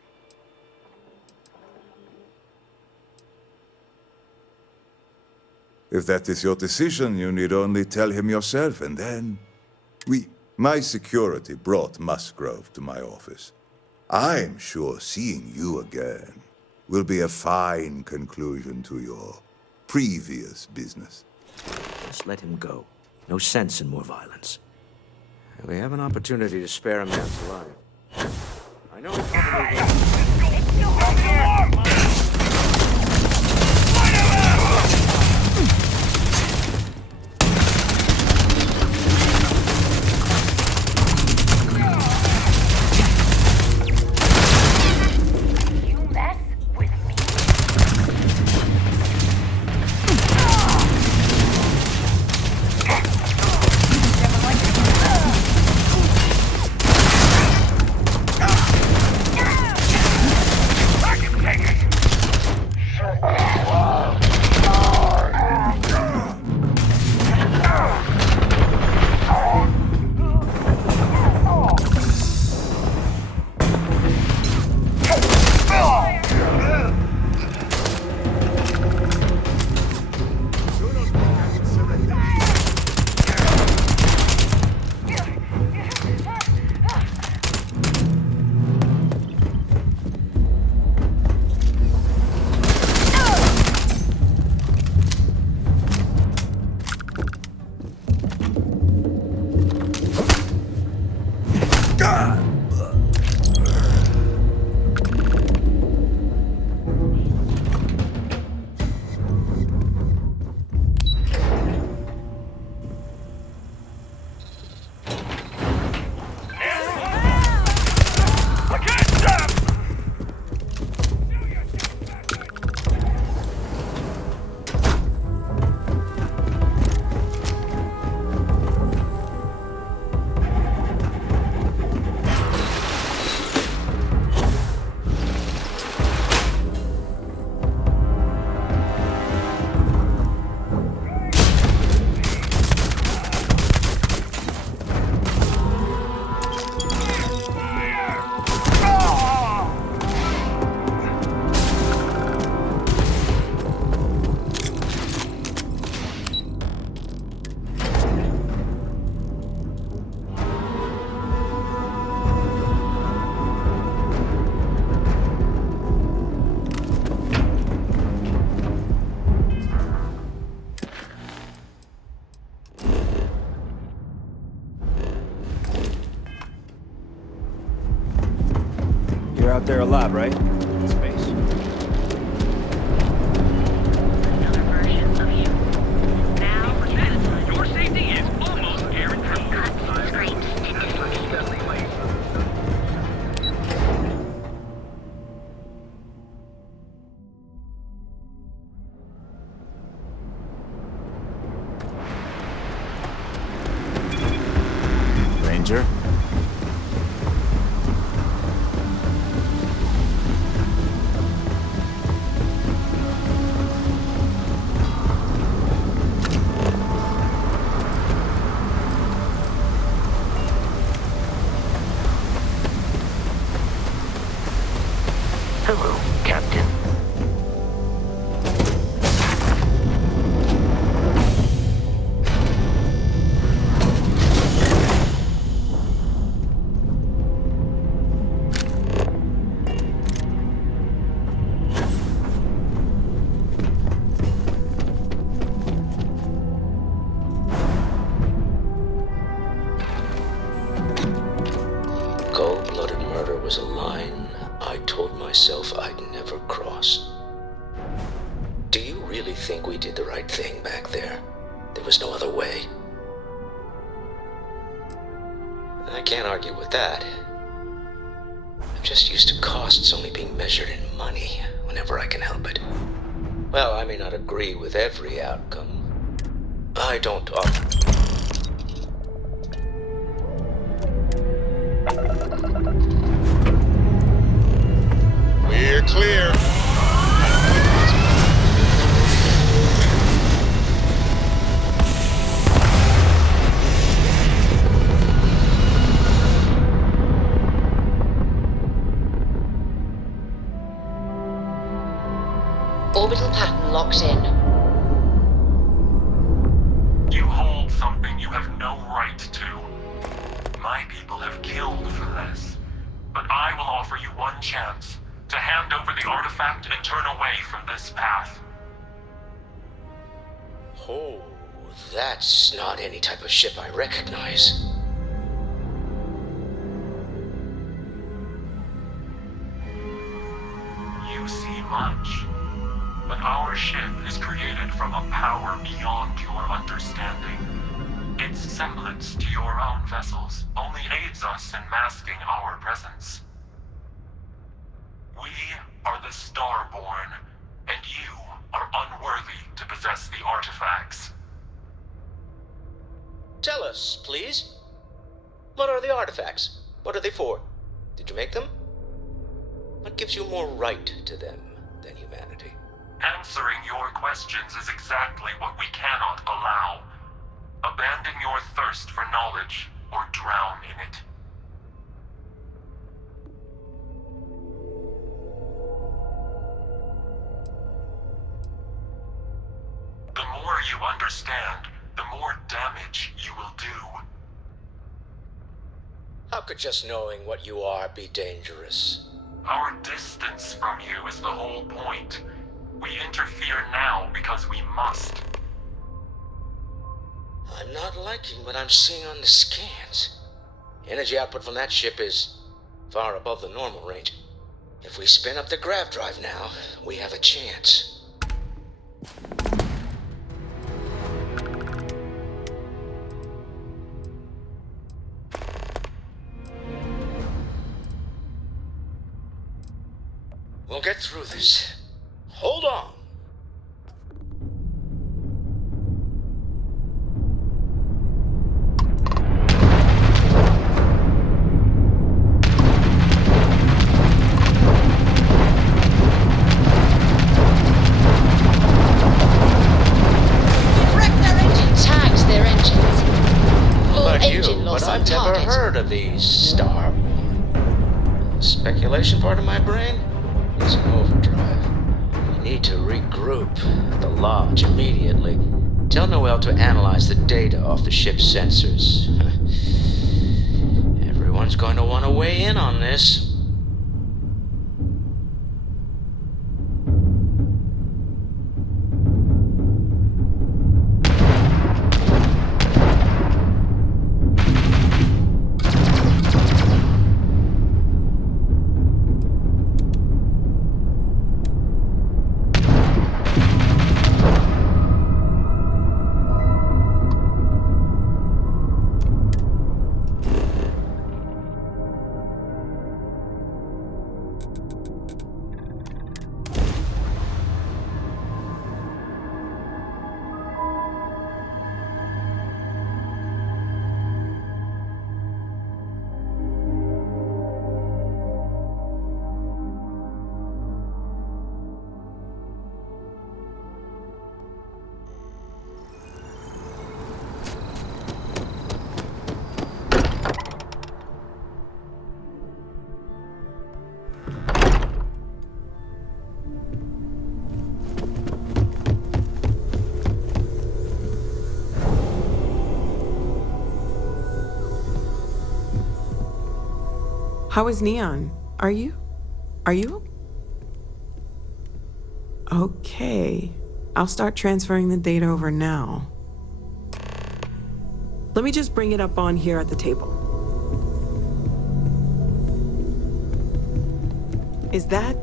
If that is your decision, you need only tell him yourself, and then... My security brought Musgrove to my office. I'm sure seeing you again will be a fine conclusion to your previous business. Just let him go. No sense in more violence. We have an opportunity to spare a man's life. I know he probably will. You're out there a lot, right? In space. Another version of you. Now, your safety is almost guaranteed. Cuts, scrapes, and dislocations. Ranger? Hello, Captain. Cold-blooded murder was a line I told myself I'd never cross. Do you really think we did the right thing back there? There was no other way. I can't argue with that. I'm just used to costs only being measured in money whenever I can help it. Well, I may not agree with every outcome. I don't often... Clear. Orbital pattern locked in. You hold something you have no right to. My people have killed for this. But I will offer you one chance to hand over the artifact and turn away from this path. Oh, that's not any type of ship I recognize. You see much. But our ship is created from a power beyond your understanding. Its semblance to your own vessels only aids us in masking our presence. We are the Starborn, and you are unworthy to possess the artifacts. Tell us, please. What are the artifacts? What are they for? Did you make them? What gives you more right to them than humanity? Answering your questions is exactly what we cannot allow. Abandon your thirst for knowledge, or drown in it. The more you understand, the more damage you will do. How could just knowing what you are be dangerous? Our distance from you is the whole point. We interfere now because we must. I'm not liking what I'm seeing on the scans. Energy output from that ship is far above the normal range. If we spin up the grav drive now, we have a chance. We'll get through this. Hold on. I've never heard of these Starborn. The speculation part of my brain is in overdrive. We need to regroup at the lodge immediately. Tell Noel to analyze the data off the ship's sensors. Everyone's going to want to weigh in on this. How is Neon? Are you? Okay. I'll start transferring the data over now. Let me just bring it up on here at the table. Is that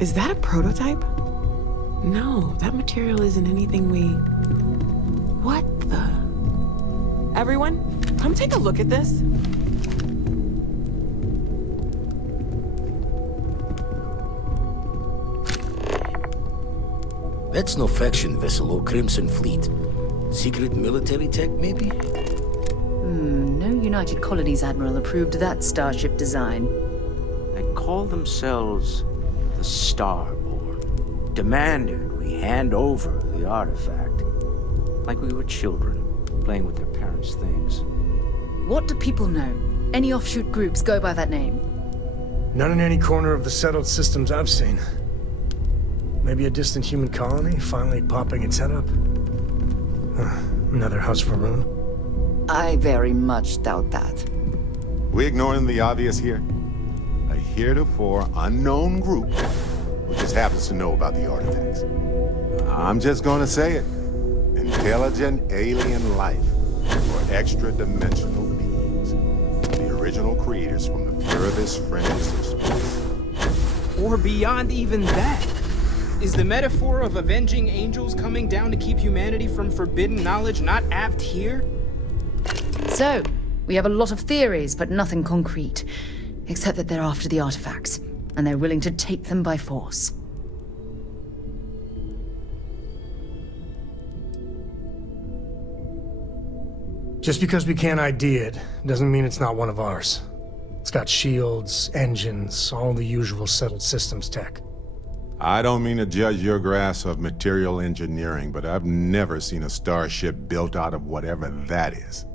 a prototype? No, that material isn't anything we... What the... Everyone, come take a look at this. That's no faction vessel or Crimson Fleet. Secret military tech, maybe? No United Colonies admiral approved that starship design. They call themselves the the Starborn demanded we hand over the artifact, like we were children playing with their parents' things. What do people know? Any offshoot groups go by that name? None in any corner of the settled systems I've seen. Maybe a distant human colony finally popping its head up? Another house for Rune? I very much doubt that. We ignoring the obvious here? A heretofore unknown group who just happens to know about the artifacts. I'm just gonna say it. Intelligent alien life, or extra-dimensional beings. The original creators from the furthest fringes of space. Or beyond even that. Is the metaphor of avenging angels coming down to keep humanity from forbidden knowledge not apt here? So, we have a lot of theories, but nothing concrete. Except that they're after the artifacts, and they're willing to take them by force. Just because we can't ID it, doesn't mean it's not one of ours. It's got shields, engines, all the usual settled systems tech. I don't mean to judge your grasp of material engineering, but I've never seen a starship built out of whatever that is.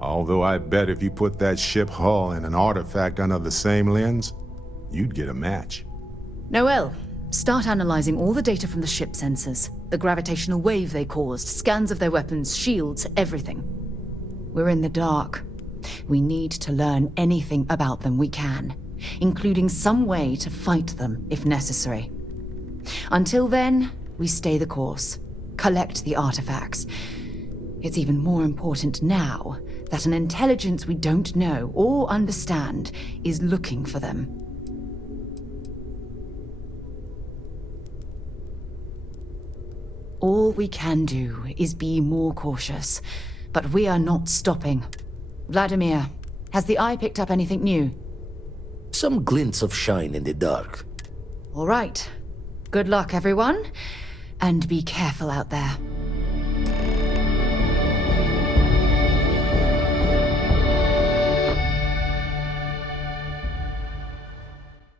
Although I bet if you put that ship hull and an artifact under the same lens, you'd get a match. Noel, start analyzing all the data from the ship sensors. The gravitational wave they caused, scans of their weapons, shields, everything. We're in the dark. We need to learn anything about them we can, including some way to fight them if necessary. Until then, we stay the course, collect the artifacts. It's even more important now that an intelligence we don't know or understand is looking for them. All we can do is be more cautious, but we are not stopping. Vladimir, has the Eye picked up anything new? Some glints of shine in the dark. All right. Good luck, everyone, and be careful out there.